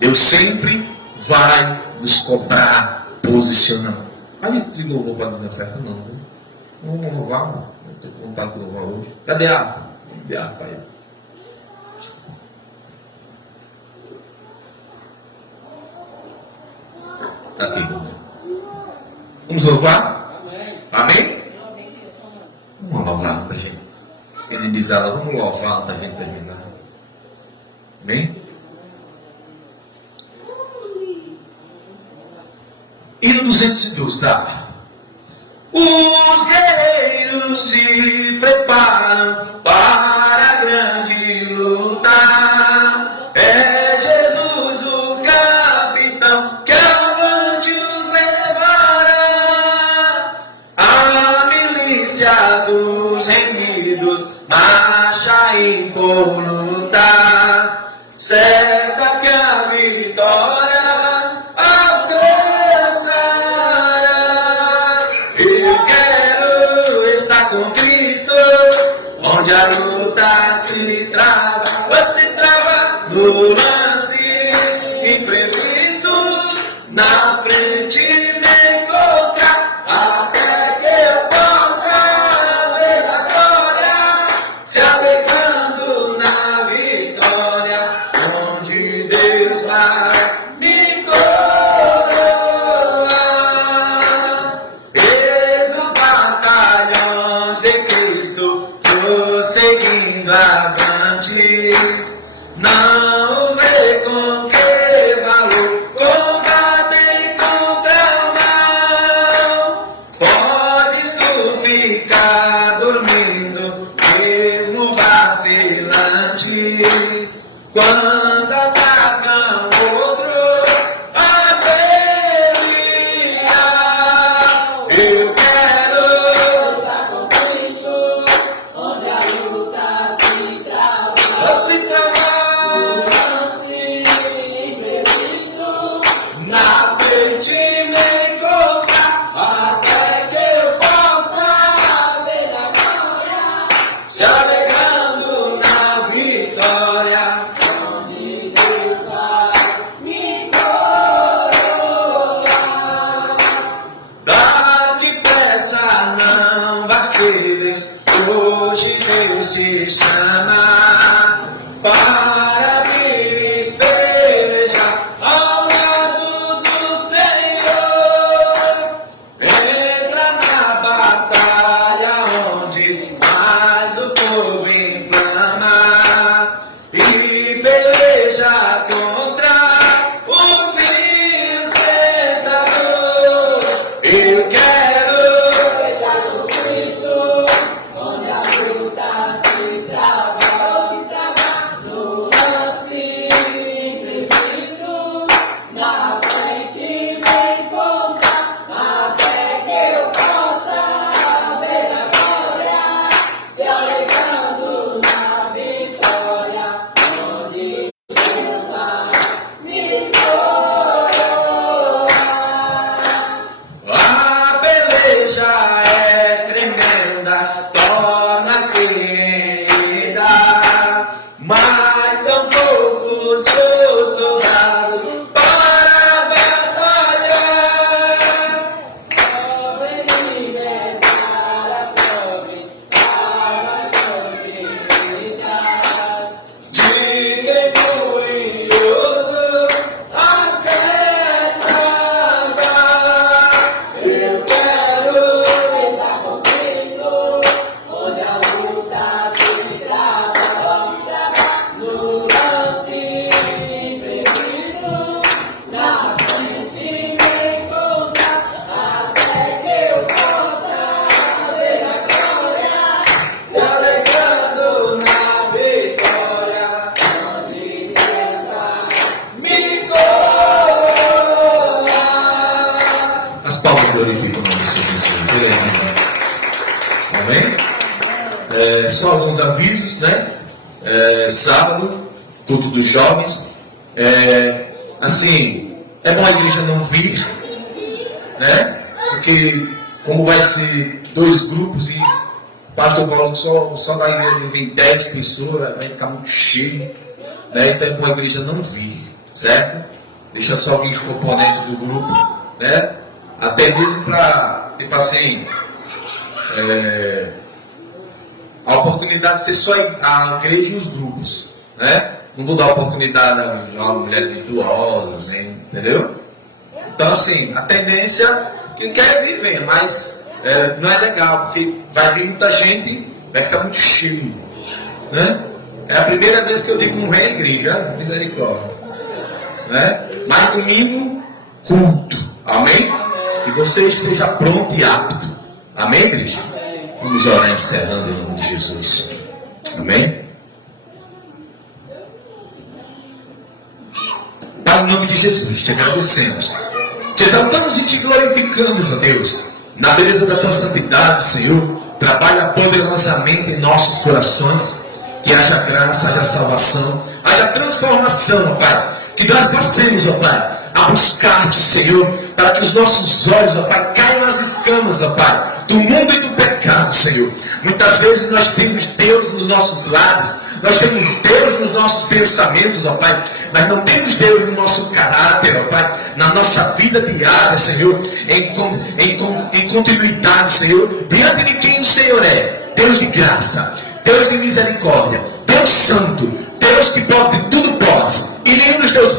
Deus sempre vai nos cobrar posicionamento. Aí desligou o louvor da oferta, não, né? Não vamos louvar, não estou com vontade de louvar hoje. Cadê a água? Vamos beber água para ele. Aqui. Vamos louvar? Amém? Vamos louvar para a gente. Ele diz ela, vamos louvar para a gente terminar. Amém? Hino 212, tá? Os guerreiros se preparam para a grande luta. É Jesus o capitão que avante os levará. A milícia dos remidos marcha impoluta. Certa que a vitória onde a luta se trava no lance imprevisto, na frente me encontrar, até que eu possa ver a glória, se alegrando na vitória, onde Deus vai me coroar. Eis os batalhões de Cristo seguindo avante, não vê com que valor combater contra o mal. Podes tu ficar dormindo, mesmo vacilante, quando atacam outro a guerrilha. Eu quero estar com Cristo, onde a luta se trava, imprevisto, na frente me encontrar, até que eu possa ver a glória, se alegrando na vitória, onde Deus mas são poucos os soldados para batalhar. Sobre libertar as pobres, almas oprimidas. Ninguém glorioso as retratar. Eu quero estar com Cristo, onde a luta se trava, no lance imprevisto, na frente me encontrar, até que eu possa ver a glória, Se alegrando na vitória, onde Deus vai. me coroar. As palmas glorificam o nome de Jesus. Amém? Só alguns avisos, né? Sábado, culto dos jovens. Assim, é bom a igreja não vir, né? Porque como vai ser 2 grupos e o pastor falou que só na igreja vem 10 pessoas, vai ficar muito cheio, né? Então é bom a igreja não vir, certo? Deixa só vir os componentes do grupo, né? Até mesmo para, tipo assim, a oportunidade de ser só a igreja e os grupos, né? Não vou dar oportunidade a uma mulher virtuosa, né? Entendeu? Então, assim, a tendência, quem quer vir, venha, mas não é legal, porque vai vir muita gente, vai ficar muito cheio, né? É a primeira vez que eu digo não vem à igreja, misericórdia, né? Mas domingo, culto, amém? Que você esteja pronto e apto, amém, igreja? Vamos orar encerrando em nome de Jesus, amém? Pai, em nome de Jesus, te agradecemos, te exaltamos e te glorificamos, ó Deus, na beleza da tua santidade, Senhor. Trabalha poderosamente em nossos corações, que haja graça, haja salvação, haja transformação, ó Pai. Que nós passemos, ó Pai, a buscar-te, Senhor, para que os nossos olhos, ó Pai, caiam nas escamas, ó Pai, do mundo e do pecado, Senhor. Muitas vezes nós temos Deus nos nossos lábios, nós temos Deus nos nossos pensamentos, ó Pai, mas não temos Deus no nosso caráter, ó Pai, na nossa vida diária, Senhor, em continuidade, Senhor, diante de quem o Senhor é, Deus de graça, Deus de misericórdia, Deus santo, Deus que pode tudo pode, e nenhum dos teus